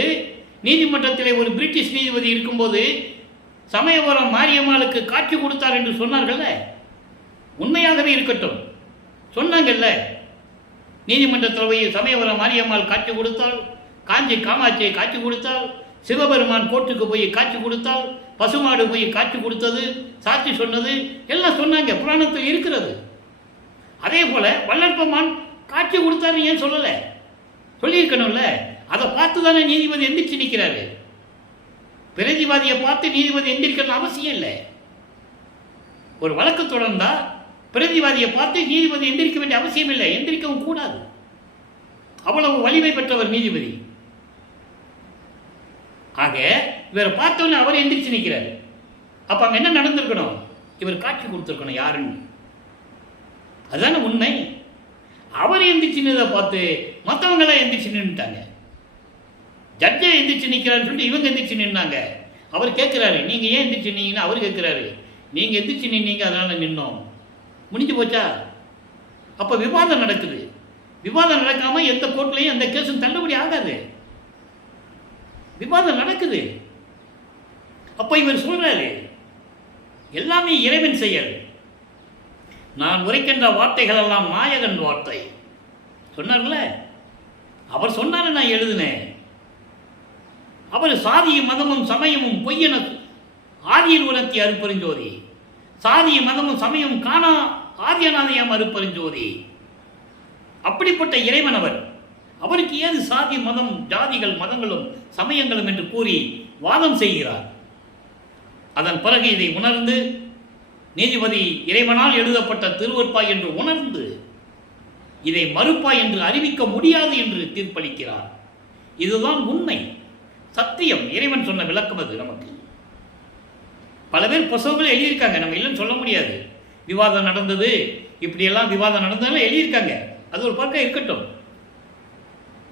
நீதிமன்றத்தில் ஒரு பிரிட்டிஷ் நீதிபதி இருக்கும்போது சமயபுரம் மாரியம்மாளுக்கு காட்சி கொடுத்தார் என்று சொன்னார்கள்ல, உண்மையாகவே இருக்கட்டும். சொன்னாங்கல்ல, நீதிமன்றத்தில் போய் சமயபுரம் மாரியம்மாள் காட்சி கொடுத்தால், காஞ்சி காமாட்சியை காட்சி கொடுத்தால், சிவபெருமான் கோட்டுக்கு போய் காட்சி கொடுத்தால், பசுமாடு போய் காட்சி கொடுத்தது, சாட்சி சொன்னது எல்லாம் சொன்னாங்க, புராணத்தில் இருக்கிறது. அதே போல வல்லபெருமான் காட்சி கொடுத்தாரு ஏன் சொல்லலை? சொல்லியிருக்கணும்ல. அதை பார்த்து தானே நீதிபதி எந்திரிச்சு நிற்கிறாரு. பிரதிவாதியை பார்த்து நீதிபதி எந்திரிக்கணும் அவசியம் இல்லை. ஒரு வழக்கு தொடர்ந்தா பிரதிவாதியை பார்த்து நீதிபதி எந்திரிக்க வேண்டிய அவசியம் இல்லை, எந்திரிக்கவும் கூடாது. அவ்வளவு வலிமை பெற்றவர் நீதிபதி. ஆக இவர் பார்த்தோன்னு அவர் எந்திரிச்சு நிற்கிறாரு. அப்ப அங்க என்ன நடந்திருக்கணும்? இவர் காட்சி கொடுத்துருக்கணும் யாருன்னு. அதுதானே உண்மை. அவர் எந்திரிச்சுன்னு பார்த்து மற்றவங்களாம் எந்திரிச்சு நின்றுட்டாங்க. ஜட்ஜை எந்திரிச்சு நிற்கிறாருன்னு சொல்லிட்டு இவங்க எந்திரிச்சு நின்னாங்க. அவர் கேட்குறாரு, நீங்கள் ஏன் எந்திரிச்சு நின்னீங்கன்னு அவர் கேட்குறாரு. நீங்கள் எந்திரிச்சு நின்னீங்க, அதனால நின்னோம். முடிஞ்சு போச்சா? அப்போ விவாதம் நடக்குது. விவாதம் நடக்காமல் எந்த கோர்ட்லையும் எந்த கேஸும் தள்ளுபடி ஆகாது. விவாதம் நடக்குது. அப்போ இவர் சொல்றாரு, எல்லாமே இறைவன் செயல். நான் உரைக்கின்ற வார்த்தைகள் எல்லாம் நாயகன் வார்த்தை சொன்னார்ல, அவர் சொன்னாரு, நான் எழுதினேன். அவர் சாதியும் மதமும் சமயமும் பொய்யென ஆதியில் உணர்த்தி அருப்பெருஞ்சோதி, சாதிய மதமும் சமயம் காணா ஆதியநாதயம் அருப்பெருஞ்சோதி. அப்படிப்பட்ட இறைவன் அவர். அவருக்கு ஏது சாதி மதம் ஜாதிகள் மதங்களும் சமயங்களும் என்று கூறி வாதம் செய்கிறார். அதன் பிறகு இதை உணர்ந்து நீதிபதி இறைவனால் எழுதப்பட்ட திருவருட்பாய் என்று உணர்ந்து இதை மறுப்பாய் என்று அறிவிக்க முடியாது என்று தீர்ப்பளிக்கிறார். இதுதான் உண்மை, சத்தியம். இறைவன் சொன்ன விளக்கம் அது. நமக்கு பல பேர் புத்தகங்கள் எழுதியிருக்காங்க, நம்ம இல்லைன்னு சொல்ல முடியாது. விவாதம் நடந்தது, இப்படியெல்லாம் விவாதம் நடந்ததெல்லாம் எழுதியிருக்காங்க. அது ஒரு பக்கம் இருக்கட்டும்,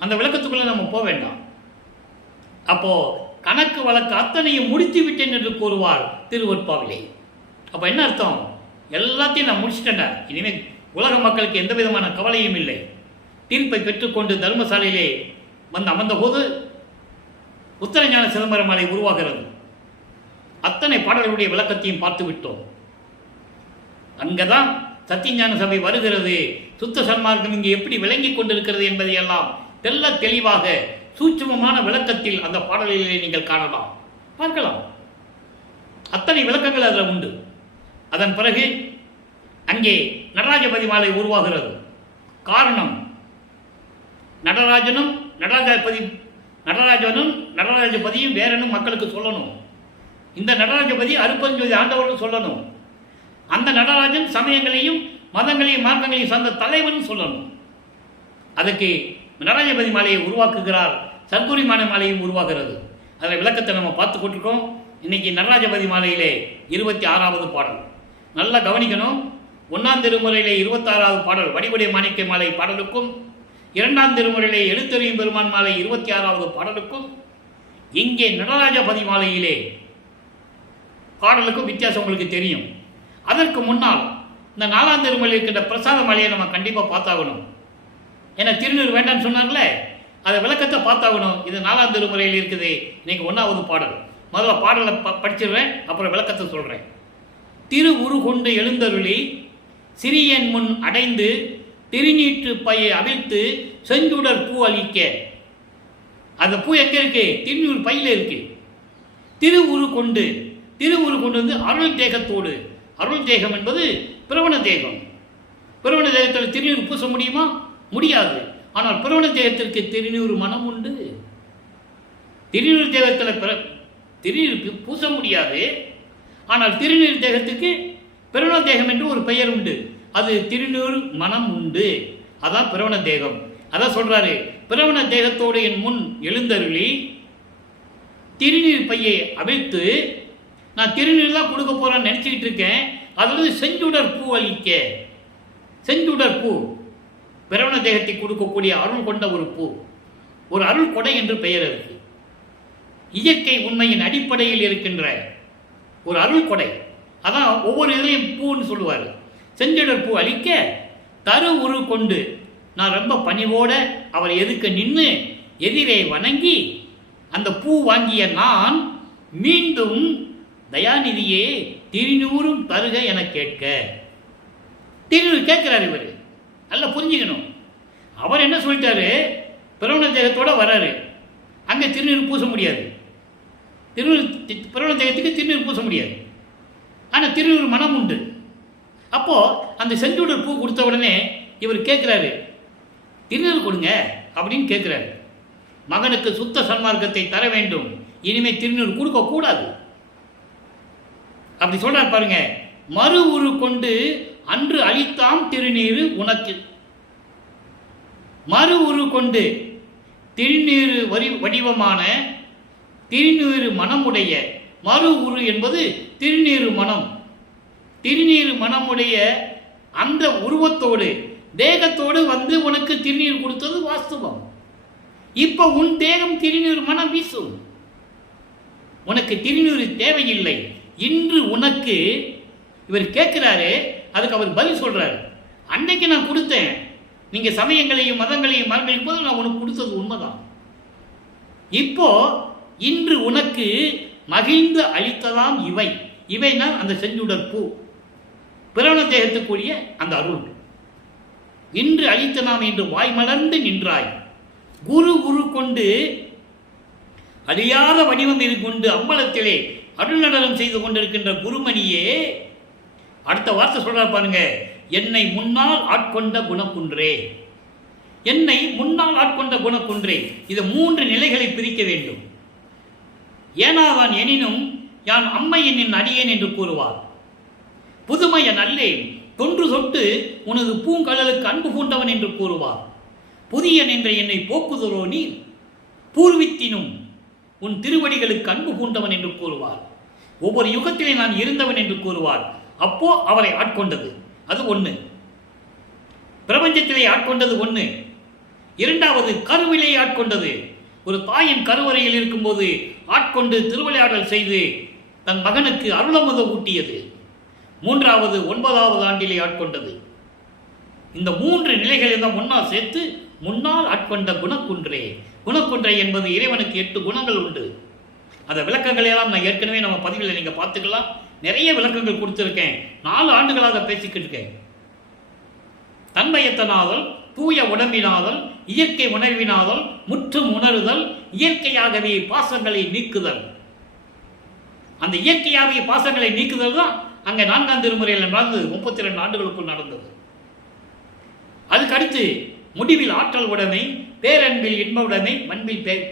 அந்த விளக்கத்துக்குள்ள நம்ம போக வேண்டாம். அப்போ கணக்கு வழக்கு அத்தனையும் முடித்து விட்டேன் என்று கூறுவார் திருவருட்பாவிலே. அப்போ என்ன அர்த்தம்? எல்லாத்தையும் நான் முடிச்சிட்டேன்டா, இனிமேல் உலக மக்களுக்கு எந்த விதமான கவலையும் இல்லை. தீர்ப்பை பெற்றுக்கொண்டு தர்மசாலையிலே வந்து அமர்ந்த போது உத்தரஞான சிதம்பரம் மாலை உருவாகிறது. அத்தனை பாடல்களுடைய விளக்கத்தையும் பார்த்து விட்டோம். அங்கதான் சத்தியஞான சபை வருகிறது. சுத்த சன்மார்க்கம் இங்கு எப்படி விளங்கி கொண்டிருக்கிறது என்பதையெல்லாம் தெல்ல தெளிவாக சூட்சுமமான விளக்கத்தில் அந்த பாடலிலே நீங்கள் காணலாம், பார்க்கலாம். அத்தனை விளக்கங்கள் அதில் உண்டு. அதன் பிறகு அங்கே நடராஜபதி மாலை உருவாகிறது. காரணம், நடராஜனும் நடராஜபதியும் வேறனும் மக்களுக்கு சொல்லணும். இந்த நடராஜபதி அருப்பெருஞ்சோதி ஆண்டவர்கள் சொல்லணும். அந்த நடராஜன் சமயங்களையும் மதங்களையும் மார்க்கங்களையும் சார்ந்த தலைவன் சொல்லணும். அதுக்கு நடராஜபதி மாலையை உருவாக்குகிறார், சர்க்குரிமான மாலையும் உருவாகிறது. அதில் விளக்கத்தை நம்ம பார்த்து கொண்டிருக்கோம். இன்றைக்கி நடராஜபதி மாலையிலே 26வது பாடல் நல்லா கவனிக்கணும். 1ஆம் திருமுறையிலே 26வது பாடல் வடிவுடைய மாணிக்க மாலை பாடலுக்கும் 2ஆம் திருமுறையிலே எழுத்தறியும் பெருமான் மாலை 26வது பாடலுக்கும் இங்கே நடராஜபதி மாலையிலே பாடலுக்கும் வித்தியாசம் உங்களுக்கு தெரியும். அதற்கு முன்னால் இந்த 4ஆம் திருமுறையில் இருக்கின்ற பிரசாத மாலையை நம்ம கண்டிப்பாக பார்த்தாகணும். ஏன்னா திருநீர் வேண்டான்னு சொன்னார்ல, அதை விளக்கத்தை பார்த்தாகணும். இது 4ஆம் திருமுறையில் இருக்குது. இன்னைக்கு 1வது பாடல். முதல்ல பாடலை படிச்சிடுறேன், அப்புறம் விளக்கத்தை சொல்கிறேன். திரு உரு கொண்டு எழுந்தருளி சிறியன் முன் அடைந்து திருநீற்று பையை அவிழ்த்து செஞ்சுடர் பூ அளிக்க. அந்த பூ எங்கே இருக்கு? திருநீர் பையில் இருக்கு. திரு உரு கொண்டு வந்து அருள் தேகத்தோடு. அருள் தேகம் என்பது பிரவண தேகம். பிரவண தேகத்தில் திருநீர் பூச முடியுமா? முடியாது. ஆனால் பிரவண தேகத்திற்கு திருநீர் மனம் உண்டு. திருநீர் தேகத்தில் திருநீருக்கு பூச முடியாது. ஆனால் திருநீர் தேகத்துக்கு பிரவண தேகம் என்று ஒரு பெயர் உண்டு. அது திருநீர் மனம் உண்டு. அதான் பிரவண தேகம். அதான் சொல்றாரு, பிரவண தேகத்தோடு என் முன் எழுந்தருளி திருநீர் பையை அவிழ்த்து, நான் திருநீர் தான் கொடுக்க போறான்னு நினைச்சுக்கிட்டு இருக்கேன். அது செஞ்சுடர் பூ அளிக்க. செஞ்சுடர் பூ பிரவண தேகத்தை கொடுக்கக்கூடிய அருள் கொண்ட ஒரு பூ, ஒரு அருள் கொடை என்று பெயர் இருக்கு. இயற்கை உண்மையின் அடிப்படையில் இருக்கின்ற ஒரு அருள் கொடை. அதான் ஒவ்வொரு இதையும் பூன்னு சொல்லுவார். செஞ்சுடர் பூ அளிக்க தரு உரு கொண்டு, நான் ரொம்ப பணிவோட அவர் எதுக்க நின்று எதிரே வணங்கி அந்த பூ வாங்கிய நான் மீண்டும் தயாநிதியே திருநூறும் தருக என கேட்க. திருநூறு கேட்கிறார். இவர் நல்லா புரிஞ்சுக்கணும். அவர் என்ன சொல்லிட்டாரு? பிரவண தேகத்தோட வராரு. அங்கே திருநீர் பூச முடியாது. பிரவண தேகத்துக்கு திருநீர் பூச முடியாது. ஆனால் திருநீர் மனம் உண்டு. அப்போ அந்த செஞ்சுடர் பூ கொடுத்த உடனே இவர் கேட்கிறாரு, திருநீர் கொடுங்க அப்படின்னு கேட்கிறாரு. மகனுக்கு சுத்த சன்மார்க்கத்தை தர வேண்டும், இனிமே திருநீர் கொடுக்க கூடாது அப்படி சொல்றார் பாருங்க. மறு உரு கொண்டு அன்று அளித்தாம் திருநீரு உனக்கு. மறு உரு கொண்டு திருநீரு வடிவமான திருநீரு மனமுடைய. மறு உரு என்பது திருநீரு மனம். திருநீரு மனமுடைய அந்த உருவத்தோடு தேகத்தோடு வந்து உனக்கு திருநீர் கொடுத்தது வாஸ்தவம். இப்ப உன் தேகம் திருநீர் மனம் வீசும். உனக்கு திருநீர் தேவையில்லை. இன்று உனக்கு இவர் கேட்கிறாரு. அதுக்கு அவர் பதில் சொல்றாரு, அன்னைக்கு நான் கொடுத்தேன், நீங்க சமயங்களையும் மதங்களையும் மரங்களையும் போது நான் உனக்கு கொடுத்தது உண்மைதான். இப்போ இன்று உனக்கு மகிழ்ந்து அளித்ததாம் இவை. இவைனா அந்த செஞ்சுடர் பூ, பிரவண தேகத்துக்குரிய அந்த அருள். இன்று அளித்த நாம் என்று வாய் மலர்ந்து நின்றாய். குரு குரு கொண்டு அழியாத வடிவம் இது கொண்டு அம்பலத்திலே அருள் நடனம் செய்து கொண்டிருக்கின்ற குருமணியே. அடுத்த வார்த்தை சொல்றார் பாருங்க, என்னை முன்னால் ஆட்கொண்ட குணக்குன்றே. என்னை முன்னால் ஆட்கொண்ட குணக்குன்றே. இது 3 நிலைகளை பிரிக்க வேண்டும். ஏனாவான் எனினும் யான் அம்மை என்னின் அடியேன் என்று கூறுவார். புதுமைய நல்லேன் தொன்று சொட்டு உனது பூங்கடலுக்கு அன்பு பூண்டவன் என்று கூறுவார். புதியன் என்ற என்னை போக்குதரோ நீர் பூர்வித்தினும் உன் திருவடிகளுக்கு அன்பு பூண்டவன் என்று கூறுவார். ஒவ்வொரு யுகத்திலே நான் இருந்தவன் என்று கூறுவார். அப்போ அவரை ஆட்கொண்டது அது 1. பிரபஞ்சத்திலே ஆட்கொண்டது 1. 2வது கருவிலே ஆட்கொண்டது. ஒரு தாயின் கருவறையில் இருக்கும்போது ஆட்கொண்டு திருவிளையாடல் செய்து தன் மகனுக்கு அருளமுத ஊட்டியது. 3வது 9வது ஆண்டிலே ஆட்கொண்டது. இந்த 3 நிலைகளை தான் ஒன்னா சேர்த்து முன்னால் ஆட்கொண்ட குணக்குன்றே. குணக்குன்றை என்பது இறைவனுக்கு 8 குணங்கள் உண்டு. அந்த விளக்கங்களையெல்லாம் நான் ஏற்கனவே நம்ம பதிவில் நீங்கள் பார்த்துக்கலாம். நிறைய விளக்கங்கள் கொடுத்துருக்கேன். 4 ஆண்டுகளாக பேசிக்கிட்டு இருக்கேன். தன்மயத்தனாதல், தூய உடம்பினாதல், இயற்கை உணர்வினாதல், முற்றும் உணருதல், இயற்கையாகவே பாசங்களை நீக்குதல். அந்த இயற்கையாகவே பாசங்களை நீக்குதல் தான் அங்கே 4ஆம் திருமுறையில் நடந்தது. 32 ஆண்டுகளுக்குள் நடந்தது. அதுக்கு அடுத்து முடிவில் ஆற்றல் உடைமை, பேரன்பில் இன்ப உடைமை, மண்பில்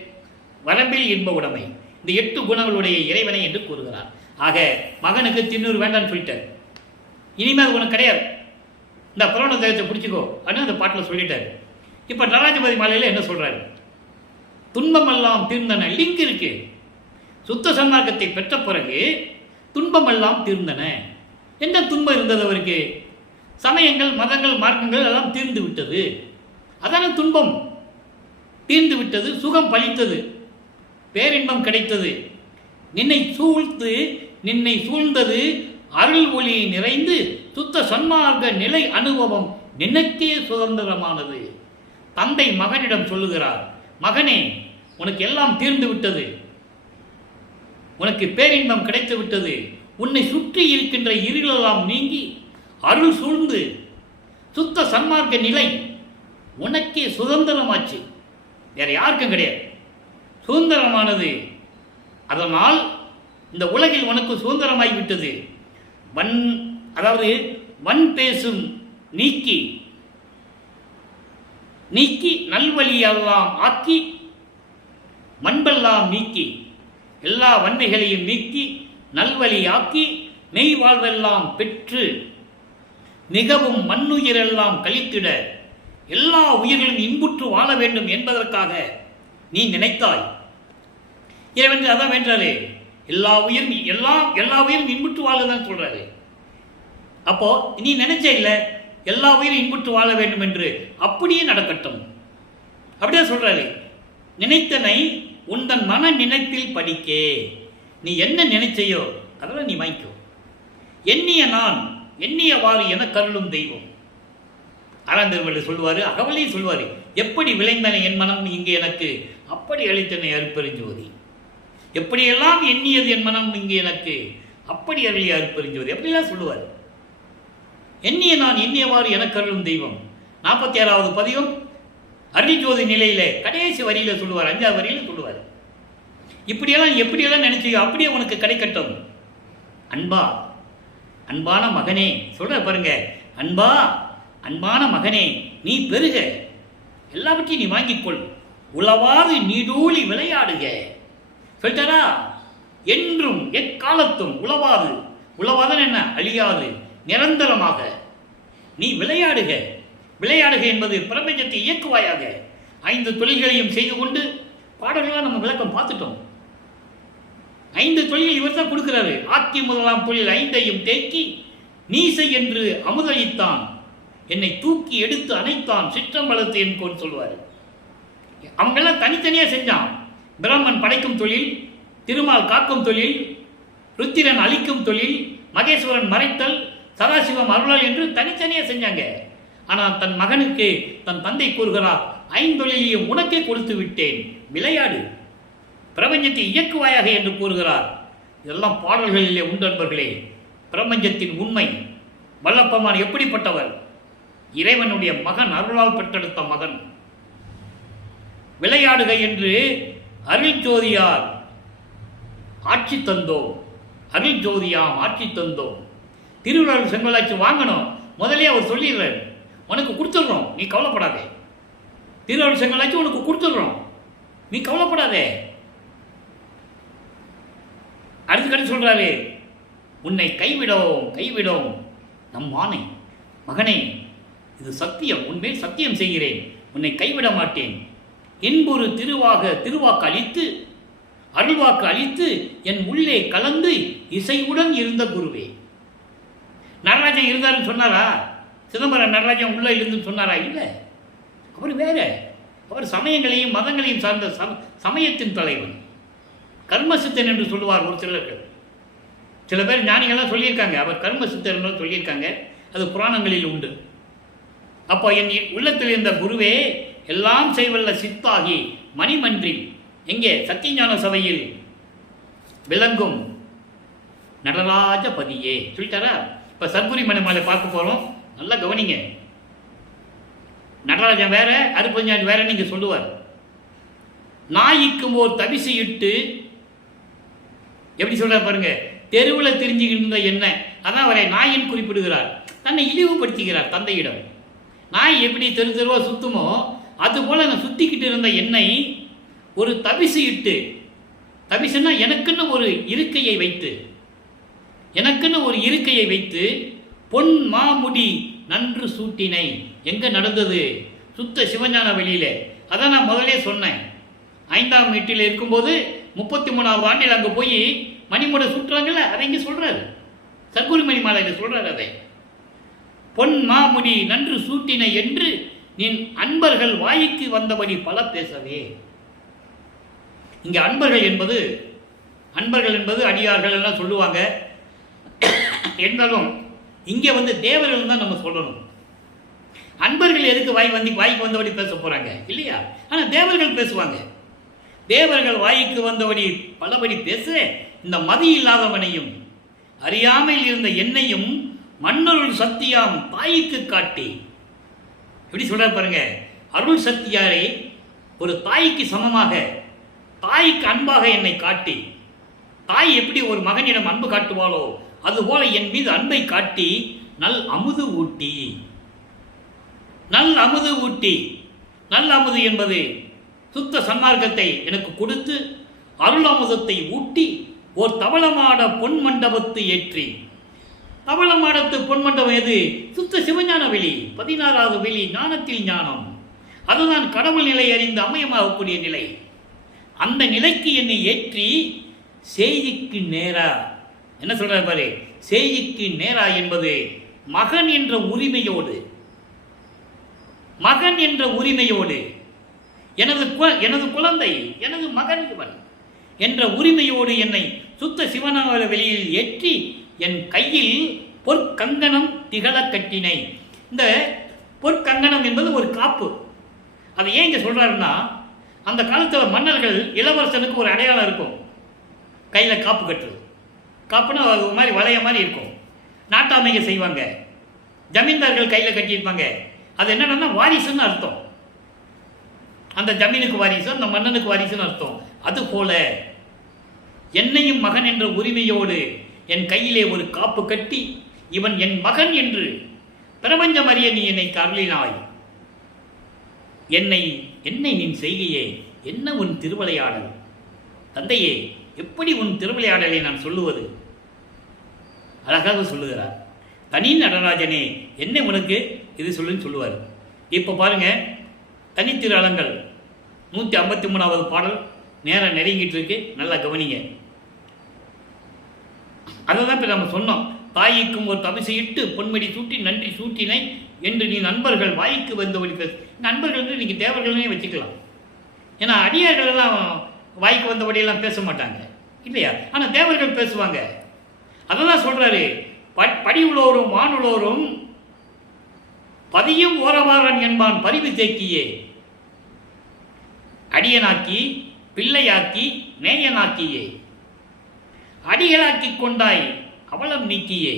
வரம்பில் இன்ப உடைமை. இந்த 8 குணங்களுடைய இறைவனை என்று கூறுகிறார். ஆக மகனுக்கு திருநூறு வேண்டான்னு சொல்லிட்டார். இனிமேல் உனக்கு கிடையாது, இந்த புராண தேகத்தை பிடிச்சிக்கோ அப்படின்னு அந்த பாட்டில் சொல்லிட்டார். இப்போ நடராஜபதி மாலையில் என்ன சொல்றாரு? துன்பமெல்லாம் தீர்ந்தன. லிங்க் இருக்கு. சுத்த சன்மார்க்கத்தை பெற்ற பிறகு துன்பமெல்லாம் தீர்ந்தன. என்ன துன்பம் இருந்தது அவருக்கு? சமயங்கள், மதங்கள், மார்க்கங்கள் எல்லாம் தீர்ந்து விட்டது. அதான துன்பம். தீர்ந்து விட்டது, சுகம் பலித்தது, பேரின்பம் கிடைத்தது. நின்னை சூழ்ந்தது அருள் ஒளி நிறைந்து சுத்த சன்மார்க்க நிலை அனுபவம் நினைக்கே சுதந்திரமானது. தந்தை மகனிடம் சொல்லுகிறார், மகனே, உனக்கு எல்லாம் தீர்ந்து விட்டது, உனக்கு பேரின்பம் கிடைத்து விட்டது, உன்னை சுற்றி இருக்கின்ற இருளெல்லாம் நீங்கி அருள் சூழ்ந்து சுத்த சன்மார்க்க நிலை உனக்கே சுதந்திரமாச்சு. வேற யாருக்கும் கிடையாது, சுதந்திரமானது. அதனால் இந்த உலகில் உனக்கு சுதந்திரமாகிவிட்டது. வன் பேசும் நீக்கி நல்வழியெல்லாம் ஆக்கி மண்பெல்லாம் நீக்கி எல்லா வன்மைகளையும் நீக்கி நல்வழியாக்கி மெய் வாழ்வெல்லாம் பெற்று மிகவும் மண்ணுயிரெல்லாம் கழித்திட எல்லா உயிர்களும் இன்புற்று வாழ வேண்டும் என்பதற்காக நீ நினைத்தாய். இறைவன் அதான் வேண்டாரே, எல்லா உயிரும் இன்புற்று வாழதான் சொல்றாரு. அப்போ நீ நினைச்ச இல்லை எல்லா உயிரும் இன்புற்று வாழ வேண்டும் என்று, அப்படியே நடக்கட்டும். அப்படியே சொல்றாரு. நினைத்தனை உந்தன் மன நினைப்பில் படிக்கே. நீ என்ன நினைச்சையோ அதெல்லாம் நீ வாங்கிக்கோ. எண்ணிய நான் எண்ணியவாறு என கருளும் தெய்வம். ஆறாந்தர்வர்கள் சொல்லுவார், அகவலையும் சொல்லுவார், எப்படி விளைந்தன என் மனம் இங்கே எனக்கு, அப்படி அளித்தனை அருட்பெருஞ்சோதி. எப்படியெல்லாம் எண்ணியது என் மனம் இங்கே எனக்கு, அப்படி அருளிய அருட்பெருஞ்சோதி. அப்படிலாம் சொல்லுவார். எண்ணிய நான் எண்ணியவாறு என கருளும் தெய்வம். 46வது பதிகம் அருள்ஜோதி நிலையில கடைசி வரியில சொல்லுவார், 5வது வரியில சொல்லுவார். இப்படியெல்லாம் எப்படியெல்லாம் நினைச்சியோ அப்படியே உனக்கு கிடைக்கட்டும். அன்பான மகனே, சொல்ற பாருங்க, அன்பான மகனே, நீ பெருக, எல்லாவற்றையும் நீ வாங்கிக்கொள், உளவாறு நீடூழி விளையாடுக சொல்லிட்டாரா. என்றும் எக்காலத்தும் உளவாதன் என்ன, அழியாது, நிரந்தரமாக நீ விளையாடுக என்பது பிரபஞ்சத்தை இயக்குவாயாக. 5 தொழில்களையும் செய்து கொண்டு பாடல்களாக நம்ம விளக்கம் பார்த்துட்டோம். 5 தொழில்கள் இவர் தான் கொடுக்கிறாரு. ஆத்தி முதலாம் தொழில் 5ஐயும் தேக்கி நீசை என்று அமுதளித்தான், என்னை தூக்கி எடுத்து அணைத்தான், சிற்றம்பலத்து என் கோல் சொல்வார். அவங்கெல்லாம் தனித்தனியாக செஞ்சான். பிரம்மன் படைக்கும் தொழில், திருமால் காக்கும் தொழில், ருத்திரன் அழிக்கும் தொழில், மகேஸ்வரன் மறைத்தல், சதாசிவம் அருளல் என்று தனித்தனியாக செஞ்சாங்க. ஆனால் தன் மகனுக்கு தன் தந்தை கூறுகிறார், 5 தொழிலையும் உனக்கே கொடுத்து விட்டேன், விளையாடு, பிரபஞ்சத்தை இயக்குவாயாக என்று கூறுகிறார். இதெல்லாம் பாடல்களிலே உண்டு அன்பர்களே. பிரபஞ்சத்தின் உண்மை. வல்லப்பமான் எப்படிப்பட்டவர்? இறைவனுடைய மகன், அருளால் பெற்றெடுத்த மகன். விளையாடுக என்று அருள் ஜோதியார் ஆட்சி தந்தோம், அருள் ஜோதியாம் ஆட்சி தந்தோம். திருவிழாவில் செங்கோலாட்சி வாங்கணும், முதலே அவர் சொல்லிடுறார், உனக்கு கொடுத்துடுறோம், நீ கவலைப்படாதே. திருவிழாவில் செங்கோலாட்சி உனக்கு கொடுத்துடுறோம், நீ கவலைப்படாதே. அடுத்து சொல்றாரு, உன்னை கைவிடோம் நம் ஆணை, மகனே, இது சத்தியம், உன்மேல் சத்தியம் செய்கிறேன், உன்னை கைவிட மாட்டேன். என்பொரு திருவாக்கு அளித்து, அருள்வாக்கு அளித்து என் உள்ளே கலந்து இசையுடன் இருந்த குருவே. நடராஜன் இருந்தாருன்னு சொன்னாரா? சிதம்பரம் நடராஜன் உள்ள இருந்து சொன்னாரா? இல்லை. அவர் வேற, அவர் சமயங்களையும் மதங்களையும் சார்ந்த சமயத்தின் தலைவன், கர்மசித்தன் என்று சொல்லுவார் ஒரு சிலர்கள். சில பேர் ஞானிகள்லாம் சொல்லியிருக்காங்க, அவர் கர்மசித்தன் என்று சொல்லியிருக்காங்க. அது புராணங்களில் உண்டு. அப்போ என் உள்ளத்தில் இருந்த குருவே, எல்லாம் செய்வல்ல சித்தாகி மணிமன்றில், எங்கே சத்தியஞான சபையில் விளங்கும் நடராஜ பதியே சொல்லிட்டாரா. இப்போ சத்குரி மணிமாலை பார்க்க போகிறோம், நல்லா கவனிங்க. நடராஜன் வேற, அருப்பஞ்சான் வேற நீங்க சொல்லுவார். நாய்க்கும் ஓர் தபிசையிட்டு, எப்படி சொல்ற பாருங்க, தெருவில் தெரிஞ்சுக்கின்ற என்ன, அதான் அவரை நாயின் குறிப்பிடுகிறார். தன்னை இழிவுபடுத்துகிறார் தந்தையிடம். நாய் எப்படி தெருவா சுத்துமோ அதுபோல நான் சுத்திக்கிட்டு இருந்த என்னை ஒரு தபிசு இட்டு, தபிசுன்னா எனக்குன்னு ஒரு இருக்கையை வைத்து பொன் மாமுடி நன்று சூட்டினை. எங்க நடந்தது? சுத்த சிவஞான வெளியில். அதான் நான் முதலே சொன்னேன். 5ஆம் வீட்டில் இருக்கும்போது 33வது ஆண்டில் அங்கே போய் மணிமுடை சுற்றுறாங்கல்ல, அதை இங்கே சொல்கிறாரு. சர்க்குரு மணிமாலையில் சொல்கிறார் அதை. பொன் மாமுடி நன்று சூட்டினை என்று நின் அன்பர்கள் வாய்க்கு வந்தபடி பல பேசவே. இங்கே அன்பர்கள் என்பது அடியார்கள் எல்லாம் சொல்லுவாங்க. இருந்தாலும் இங்கே தேவர்கள் தான் நம்ம சொல்லணும். அன்பர்கள் எதுக்கு வாய்க்கு வந்தபடி பேச போகிறாங்க இல்லையா? ஆனால் தேவர்கள் பேசுவாங்க. தேவர்கள் வாய்க்கு வந்தபடி பலபடி பேச இந்த மதி இல்லாதவனையும் அறியாமையில் இருந்த என்னையும் மன்னருள் சத்தியாம் தாய்க்கு காட்டி. எப்படி சொல்றாரு பாருங்க. அருள் சத்தியாரை ஒரு தாய்க்கு சமமாக, தாய்க்கு அன்பாக என்னை காட்டி, தாய் எப்படி ஒரு மகனிடம் அன்பு காட்டுவாளோ அதுபோல என் மீது அன்பை காட்டி நல் அமுது ஊட்டி. நல் அமுது ஊட்டி, நல் அமுது என்பது சுத்த சன்மார்க்கத்தை எனக்கு கொடுத்து அருள் அமுதத்தை ஊட்டி ஓர் தவளமாட பொன் மண்டபத்து ஏற்றி. தவளமாடத்து பொன் மண்டபம் எது? சுத்த சிவஞான வெளி, 16வது வெளி, ஞானத்தில் ஞானம். அதுதான் கடவுள் நிலை அறிந்து அமயமாகக்கூடிய நிலை. அந்த நிலைக்கு என்னை ஏற்றி செய்திக்கு நேரா. என்ன சொல்றாரு பாரு, செய்திக்கு நேரா என்பது மகன் என்ற உரிமையோடு, மகன் என்ற உரிமையோடு, எனது குழந்தை, எனது மகன் இவன் என்ற உரிமையோடு என்னை சுத்த சிவனாவல வெளியில் ஏற்றி என் கையில் பொற்கங்கணம் திகழ கட்டினை. இந்த பொற்கங்கணம் என்பது ஒரு காப்பு. அதை ஏன் இங்கே சொல்றாருன்னா, அந்த காலத்தில் மன்னர்கள் இளவரசனுக்கு ஒரு அடையாளம் இருக்கும், கையில் காப்பு கட்டுறது. காப்புனா ஒரு மாதிரி வளைய மாதிரி இருக்கும். நாட்டாமைங்க செய்வாங்க, ஜமீன்தார்கள் கையில் கட்டியிருப்பாங்க. அது என்னன்னா வாரிசுன்னு அர்த்தம். அந்த ஜமீனுக்கு வாரிசு, அந்த மன்னனுக்கு வாரிசுன்னு அர்த்தம். அதுபோல என்னையும் மகன் என்ற உரிமையோடு என் கையிலே ஒரு காப்பு கட்டி இவன் என் மகன் என்று பிரபஞ்சம் அறிய நீ என்னை அருளினாய். என்னை நீ செய்கையே என்ன உன் திருவிளையாடல் தந்தையே, எப்படி உன் திருவிளையாடலை நான் சொல்லுவது? அழகாக சொல்லுகிறார். தனி நடராஜனே என்ன உனக்கு இது சொல்லுன்னு சொல்லுவார். இப்போ பாருங்க, தனித்திரு அலங்கள் 153வது பாடல் நேரம் நெருங்கிட்டு இருக்கு. நல்லா கவனிங்க. அதை தான் இப்போ நம்ம சொன்னோம். தாய்க்கும் ஒரு தபிசையிட்டு பொன்மடி சூட்டி நன்றி சூட்டினை என்று நீ நண்பர்கள் வாய்க்கு வந்தபடி பேச. நண்பர்கள் நீங்கள் தேவர்களே வச்சுக்கலாம். ஏன்னா அடியார்கள் எல்லாம் வாய்க்கு வந்தபடியெல்லாம் பேச மாட்டாங்க இல்லையா? ஆனால் தேவர்கள் பேசுவாங்க. அதெல்லாம் சொல்றாரு. படி உள்ளோரும் வானுள்ளோரும் பதியும் ஓரவாரன் என்பான் பரிவு தேக்கியே. அடியனாக்கி பிள்ளையாக்கி நேயனாக்கியே, அடிகளாக்கி கொண்டாய் அவலம் நீக்கியே.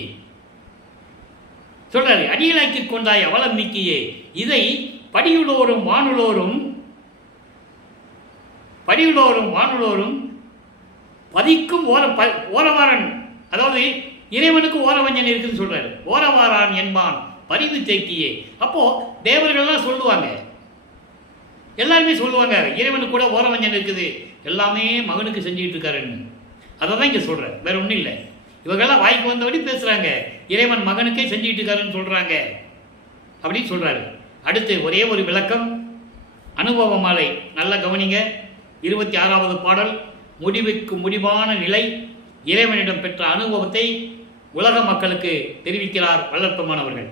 சொல்றாரு, அடிகளாக்கி கொண்டாய் அவலம் நீக்கியே. இதை படியுள்ளோரும் வானுள்ளோரும் பதிக்கும் ஓரவாரன், அதாவது இறைவனுக்கு ஓரவஞ்சன் இருக்குன்னு சொல்றாரு. ஓரவாரான் என்பான் பரிவு தேக்கியே. அப்போ தேவர்கள்லாம் சொல்லுவாங்க, எல்லாருமே சொல்லுவாங்க இறைவனுக்கு கூட ஓரவஞ்சன் இருக்குது, எல்லாமே மகனுக்கு செஞ்சுக்கிட்டு இருக்காருன்னு. அதை தான் இங்கே சொல்கிறேன், வேற ஒன்றும் இல்லை. இவங்கெல்லாம் வாய்க்கு வந்தபடி பேசுகிறாங்க, இறைவன் மகனுக்கே செஞ்சுக்கிட்டு இருக்காருன்னு சொல்கிறாங்க அப்படின்னு சொல்கிறாரு. அடுத்து ஒரே ஒரு விளக்கம், அனுபவ மாலை. நல்லா கவனிங்க. 26வது பாடல். முடிவுக்கு முடிவான நிலை, இறைவனிடம் பெற்ற அனுபவத்தை உலக மக்களுக்கு தெரிவிக்கிறார் வல்லற்பமானவர்கள்.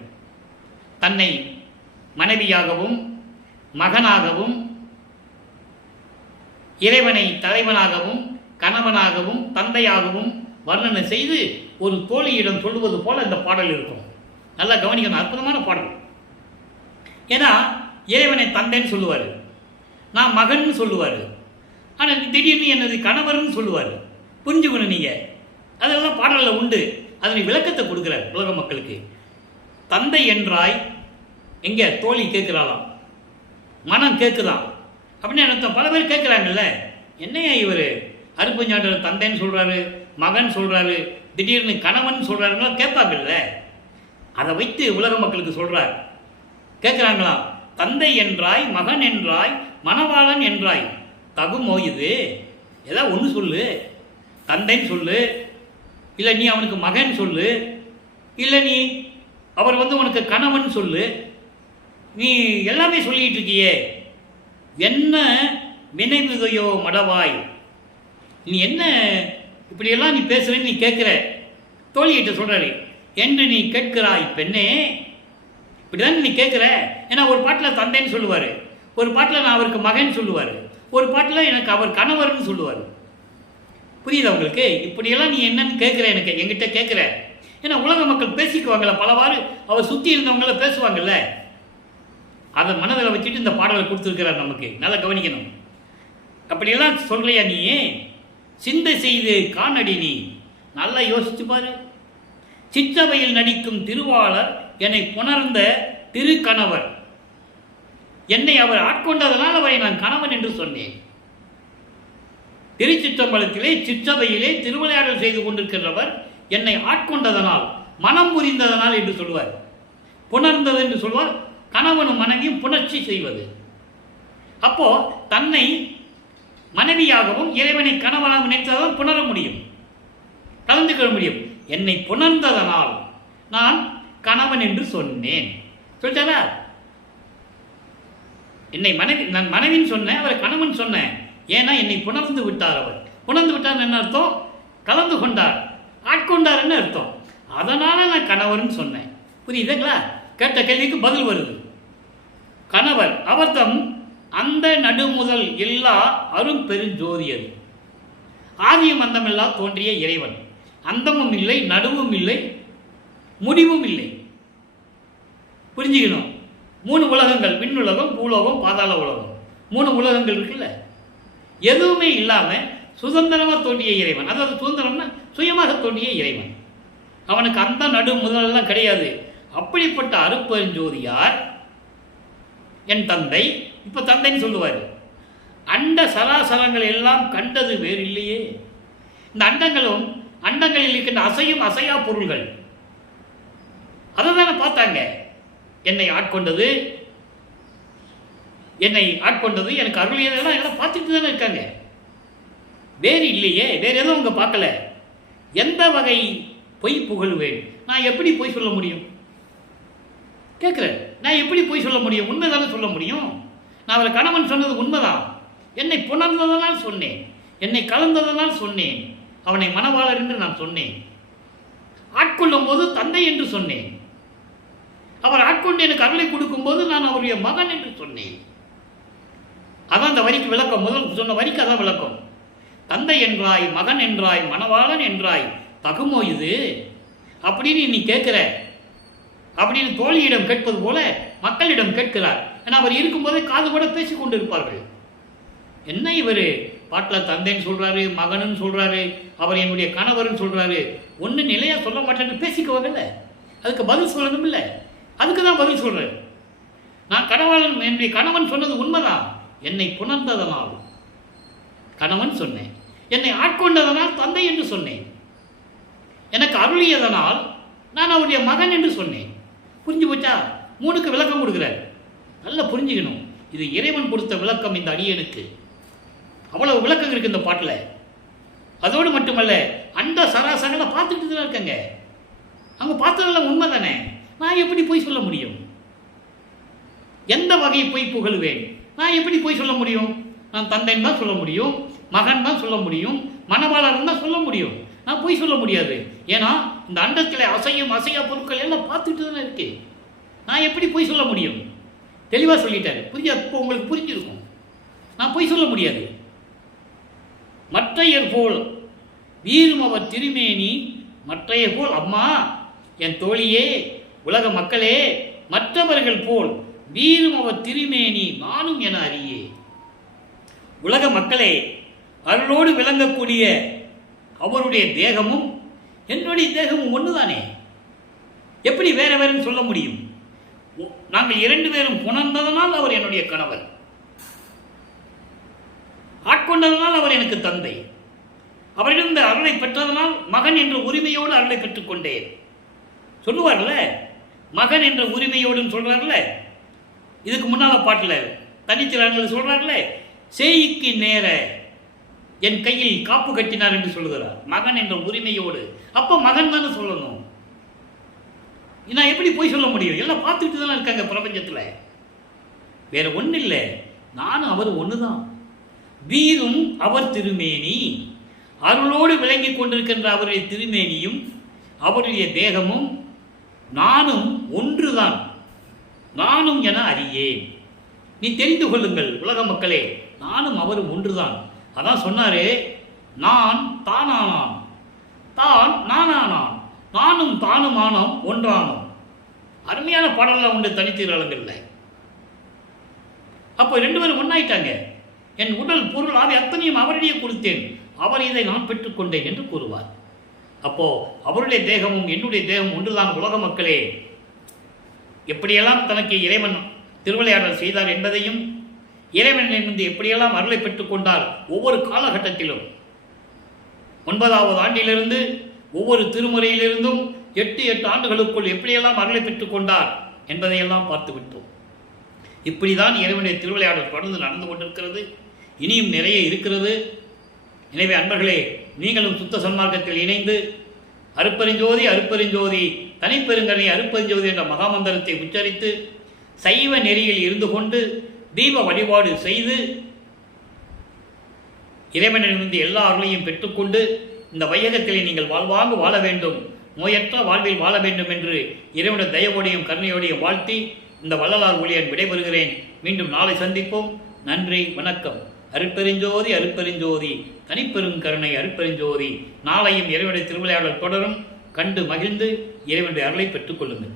தன்னை மனைவியாகவும் மகனாகவும் இறைவனை தலைவனாகவும் கணவனாகவும் தந்தையாகவும் வர்ணனை செய்து ஒரு தோழியிடம் சொல்லுவது போல இந்த பாடல் இருக்கும். நல்லா கவனிக்கணும், அற்புதமான பாடல். ஏன்னா இறைவனை தந்தைன்னு சொல்லுவார், நான் மகன் சொல்லுவார், ஆனால் திடீர்னு எனது கணவர்னு சொல்லுவார். புரிஞ்சுக்கணும் நீங்கள், அதெல்லாம் பாடலில் உண்டு. அதனை விளக்கத்தை கொடுக்குறார் உலக மக்களுக்கு. தந்தை என்றாய், எங்கே தோழி கேட்குறாளாம், மனம் கேட்குதான் அப்படின்னு அர்த்தம். பல பேர் கேட்குறாங்கல்ல, என்னையா இவர் அருப்பஞ்சாண்டர் தந்தைன்னு சொல்கிறாரு, மகன் சொல்கிறாரு, திடீர்னு கணவன் சொல்கிறாருன்னா கேட்பாங்கல்ல. அதை வைத்து உலக மக்களுக்கு சொல்கிறார். கேட்குறாங்களாம், தந்தை என்றாய், மகன் என்றாய், மணவாளன் என்றாய், தகுமோ இது? ஏதாவது ஒன்று சொல்லு, தந்தைன்னு சொல்லு, இல்லை நீ அவனுக்கு மகன் சொல்லு, இல்லை நீ அவர் உனக்கு கணவன் சொல்லு. நீ எல்லாமே சொல்லிட்டு இருக்கியே, என்ன வினைவுதையோ மடவாய், நீ என்ன இப்படியெல்லாம் நீ பேசுறேன்னு நீ கேட்குற, தோழிகிட்ட சொல்கிறாரு, என்று நீ கேட்கிறாய் பெண்ணே, இப்படிதான் நீ கேட்குற. ஏன்னா ஒரு பாட்டில் தந்தைன்னு சொல்லுவார், ஒரு பாட்டில் நான் அவருக்கு மகன் சொல்லுவார், ஒரு பாட்டில் எனக்கு அவர் கணவர்னு சொல்லுவார். புரியுதா உங்களுக்கு? இப்படியெல்லாம் நீ என்னன்னு கேட்குற, எனக்கு என்கிட்ட கேட்குற. ஏன்னா உலக மக்கள் பேசிக்குவாங்கள்ல, பலவாறு அவர் சுற்றி இருந்தவங்கள பேசுவாங்கல்ல, அதை மனதில் வச்சுட்டு இந்த பாடலை கொடுத்துருக்கிறார் நமக்கு. நல்லா கவனிக்கணும். அப்படியெல்லாம் சொல்லையா நீ, சிந்தை செய்து காணடி நீ, நல்லா யோசிச்சு பாரு. சிற்றவையில் நடிக்கும் திருவாளர் என்னை புணர்ந்த திருக்கணவர், என்னை அவர் ஆட்கொண்டதனால் அவரை நான் கணவன் என்று சொன்னேன். திருச்சிற்றம்பலத்திலே சிற்றவையிலே திருவிளையாடல் செய்து கொண்டிருக்கிறவர் என்னை ஆட்கொண்டதனால், மனம் புரிந்ததனால் என்று சொல்வார். புணர்ந்தது என்று சொல்வார். கணவனும் மனைவியும் புணர்ச்சி செய்வது. அப்போ தன்னை மனைவியாகவும் இறைவனை கணவனாக நினைத்ததான் புணர முடியும், கலந்து கொள்ள முடியும். என்னை புணர்ந்ததனால் நான் கணவன் என்று சொன்னேன். சொல்லிட்டாரா? என்னை மனைவி, நான் மனைவின்னு சொன்னேன், அவரை கணவன் சொன்னேன். ஏன்னா என்னை புணர்ந்து விட்டார். அவர் புணர்ந்து விட்டார் என்ன அர்த்தம்? கலந்து கொண்டார், ஆட்கொண்டார்னு அர்த்தம். அதனால் நான் கணவர்னு சொன்னேன். புரியுதுங்களா? கேட்ட கேள்விக்கு பதில் வருது. கணவர் அவர்தம் அந்த நடுமுதல் எல்லா அரும் பெருஞ்சோதியது, ஆதியும் அந்தமெல்லாம் தோன்றிய இறைவன். அந்தமும் இல்லை, நடுவும் இல்லை, முடிவும் இல்லை. புரிஞ்சுக்கணும். 3 உலகங்கள், விண்ணுலகம், பூலோகம், பாதாள உலகம், 3 உலகங்கள் இருக்குல்ல, எதுவுமே இல்லாமல் சுதந்திரமாக தோன்றிய இறைவன். அதாவது சுதந்திரம்னா சுயமாக தோன்றிய இறைவன். அவனுக்கு அந்த நடு முதலெல்லாம் கிடையாது. அப்படிப்பட்ட அருப்பெருஞ்சோதியார் என் தந்தை. இப்போ தந்தைன்னு சொல்லுவார். அண்ட சராசரங்கள் எல்லாம் கண்டது வேறு இல்லையே. இந்த அண்டங்களும் அண்டங்களில் இருக்கின்ற அசையும் அசையா பொருள்கள் அதை தானே பார்த்தாங்க. என்னை ஆட்கொண்டது, எனக்கு அருளியதெல்லாம் எல்லாம் பார்த்துட்டு தானே இருக்காங்க. வேறு இல்லையே, வேறு எதுவும் அவங்க பார்க்கல. எந்த வகை பொய் புகழ்வேன்? நான் எப்படி பொய் சொல்ல முடியும்? கேட்குறேன். நான் எப்படி பொய் சொல்ல முடியும்? உண்மை தானே சொல்ல முடியும். நான் அவரை கணவன் சொன்னது உண்மைதான். என்னை புணர்ந்ததனால் சொன்னேன், என்னை கலந்ததனால் சொன்னேன், அவனை மணவாளர் என்று நான் சொன்னேன். ஆட்கொள்ளும் போது தந்தை என்று சொன்னேன். அவர் ஆட்கொண்டு எனக்கு அருளை கொடுக்கும்போது நான் அவருடைய மகன் என்று சொன்னேன். அதான் அந்த வரிக்கு விளக்கம். முதல் சொன்ன வரிக்கு அதான் விளக்கம். தந்தை என்றாய், மகன் என்றாய், மணவாளன் என்றாய், தகுமோ இது அப்படின்னு நீ கேட்கிற அப்படின்னு தோழியிடம் கேட்பது போல மக்களிடம் கேட்கிறார். ஏன்னா அவர் இருக்கும்போதே காது கூட பேசிக் கொண்டு இருப்பார்கள். என்ன இவர் பாட்டில் தந்தைன்னு சொல்றாரு, மகனுன்னு சொல்றாரு, அவர் என்னுடைய கணவர்னு சொல்றாரு, ஒன்று நிலையா சொல்ல மாட்டேன்னு பேசிக்குவாங்கல்ல, அதுக்கு பதில் சொல்லணும் இல்லை. அதுக்கு தான் பதில் சொல்றேன். நான் கணவன், என்னுடைய கணவன் சொன்னது உண்மைதான். என்னை புணர்ந்ததனால் கணவன் சொன்னேன், என்னை ஆட்கொண்டதனால் தந்தை என்று சொன்னேன், எனக்கு அருளியதனால் நான் அவருடைய மகன் என்று சொன்னேன். புரிஞ்சு போச்சா? 3க்கு விளக்கம் கொடுக்குறார். நல்லா புரிஞ்சுக்கணும். இது இறைவன் கொடுத்த விளக்கம் இந்த அடியனுக்கு. அவ்வளவு விளக்கம் இருக்கு இந்த பாட்டில். அதோடு மட்டுமல்ல, அண்ட சராசரங்களை பார்த்துட்டு தான் இருக்காங்க. அவங்க பார்த்ததெல்லாம் உண்மை தானே. நான் எப்படி போய் சொல்ல முடியும்? எந்த வகையை போய் புகழ்வேன்? நான் எப்படி போய் சொல்ல முடியும்? நான் தந்தைன்னு தான் சொல்ல முடியும், மகன் தான் சொல்ல முடியும், மணவாளன் தான் சொல்ல முடியும். நான் போய் சொல்ல முடியாது. ஏன்னா இந்த அண்டத்தில் அசையும் அசையா பொருட்கள் எல்லாம் பார்த்துட்டு தானே இருக்கு. நான் எப்படி போய் சொல்ல முடியும்? தெளிவாக சொல்லிட்டாரு. இப்போ உங்களுக்கு புரிஞ்சிருக்கும். நான் போய் சொல்ல முடியாது. மற்றையர் போல் வீரும் அவர் திருமேனி, மற்றையர் போல் அம்மா, என் தோழியே, உலக மக்களே, மற்றவர்கள் போல் வீரும் அவர் திருமேனி நானும் என அறியே. உலக மக்களே, அருளோடு விளங்கக்கூடிய அவருடைய தேகமும் என்னுடைய தேகமும் ஒன்றுதானே. எப்படி வேற வேறுன்னு சொல்ல முடியும்? நாங்கள் 2 பேரும் புணர்ந்ததனால் அவர் என்னுடைய கணவர், ஆட்கொண்டதனால் அவர் எனக்கு தந்தை, அவரிடம் இந்த அருளை பெற்றதனால் மகன் என்ற உரிமையோடு அருளை பெற்றுக்கொண்டேன் சொல்லுவார்ல. மகன் என்ற உரிமையோடுன்னு சொல்றாருல. இதுக்கு முன்னால் பாட்டில் தனித்திறன்கள் சொல்றாருல, சேய்க்கு நேர என் கையில் காப்பு கட்டினார் என்று சொல்லுகிறார். மகன் என்ற உரிமையோடு. அப்போ மகன் தானே சொல்லணும். நான் எப்படி போய் சொல்ல முடியும்? எல்லாம் பார்த்துட்டு தானே இருக்காங்க பிரபஞ்சத்தில். வேற ஒன்றும் இல்லை, நானும் அவர் ஒன்று தான். வீரும் அவர் திருமேனி, அருளோடு விளங்கி கொண்டிருக்கின்ற அவருடைய திருமேனியும் அவருடைய தேகமும் நானும் ஒன்றுதான். நானும் என அறியேன். நீ தெரிந்து கொள்ளுங்கள் உலக மக்களே, நானும் அவரும் ஒன்றுதான். அதான் சொன்னாரு, நான் தானானான், தான் நானானான், நானும் தானுமானோம் ஒன்றானோம். அருமையான பாடலாம் உண்டு தனித்தீரலங்கள்ல. அப்போ ரெண்டு பேரும் ஒன்றாயிட்டாங்க. என் உடல் பொருள் ஆவி அத்தனையும் அவரிடையே கொடுத்தேன், அவர் இதை நான் பெற்றுக்கொண்டேன் என்று கூறுவார். அப்போ அவருடைய தேகமும் என்னுடைய தேகமும் ஒன்றுதான். உலக மக்களே, எப்படியெல்லாம் தனக்கு இறைவன் திருவிளையாடல் செய்தார் என்பதையும், இறைவனிலிருந்து எப்படியெல்லாம் அருளை பெற்றுக்கொண்டார் ஒவ்வொரு காலகட்டத்திலும், 9வது ஆண்டிலிருந்து ஒவ்வொரு திருமுறையிலிருந்தும் 8 ஆண்டுகளுக்குள் எப்படியெல்லாம் அருளை பெற்றுக்கொண்டார் என்பதையெல்லாம் பார்த்து விட்டோம். இப்படிதான் இறைவனுடைய திருவிளையாடல் தொடர்ந்து நடந்து கொண்டிருக்கிறது. இனியும் நிறைய இருக்கிறது. எனவே அன்பர்களே, நீங்களும் சுத்த சன்மார்க்கத்தில் இணைந்து அருப்பெருஞ்சோதி அருப்பெருஞ்சோதி தனிப்பெருங்கனை அருப்பெருஞ்சோதி என்ற மகாமந்திரத்தை உச்சரித்து சைவ நெறியில் இருந்து கொண்டு தீப வழிபாடு செய்து இறைவனிலிருந்து எல்லா அருளையும் பெற்றுக்கொண்டு இந்த வையகத்திலே நீங்கள் வாழ்வாங்கு வாழ வேண்டும், நோயற்ற வாழ்வில் வாழ வேண்டும் என்று இறைவனுடைய தயவோடையும் கருணையோடையும் வாழ்த்தி இந்த வள்ளலார் ஊழியன் விடைபெறுகிறேன். மீண்டும் நாளை சந்திப்போம். நன்றி, வணக்கம். அருட்பெருஞ்சோதி அருட்பெருஞ்சோதி தனிப்பெருங்கருணை அருட்பெருஞ்சோதி. நாளையும் இறைவனுடைய திருவிளையாடல் தொடரும். கண்டு மகிழ்ந்து இறைவனுடைய அருளை பெற்றுக்கொள்ளுங்கள்.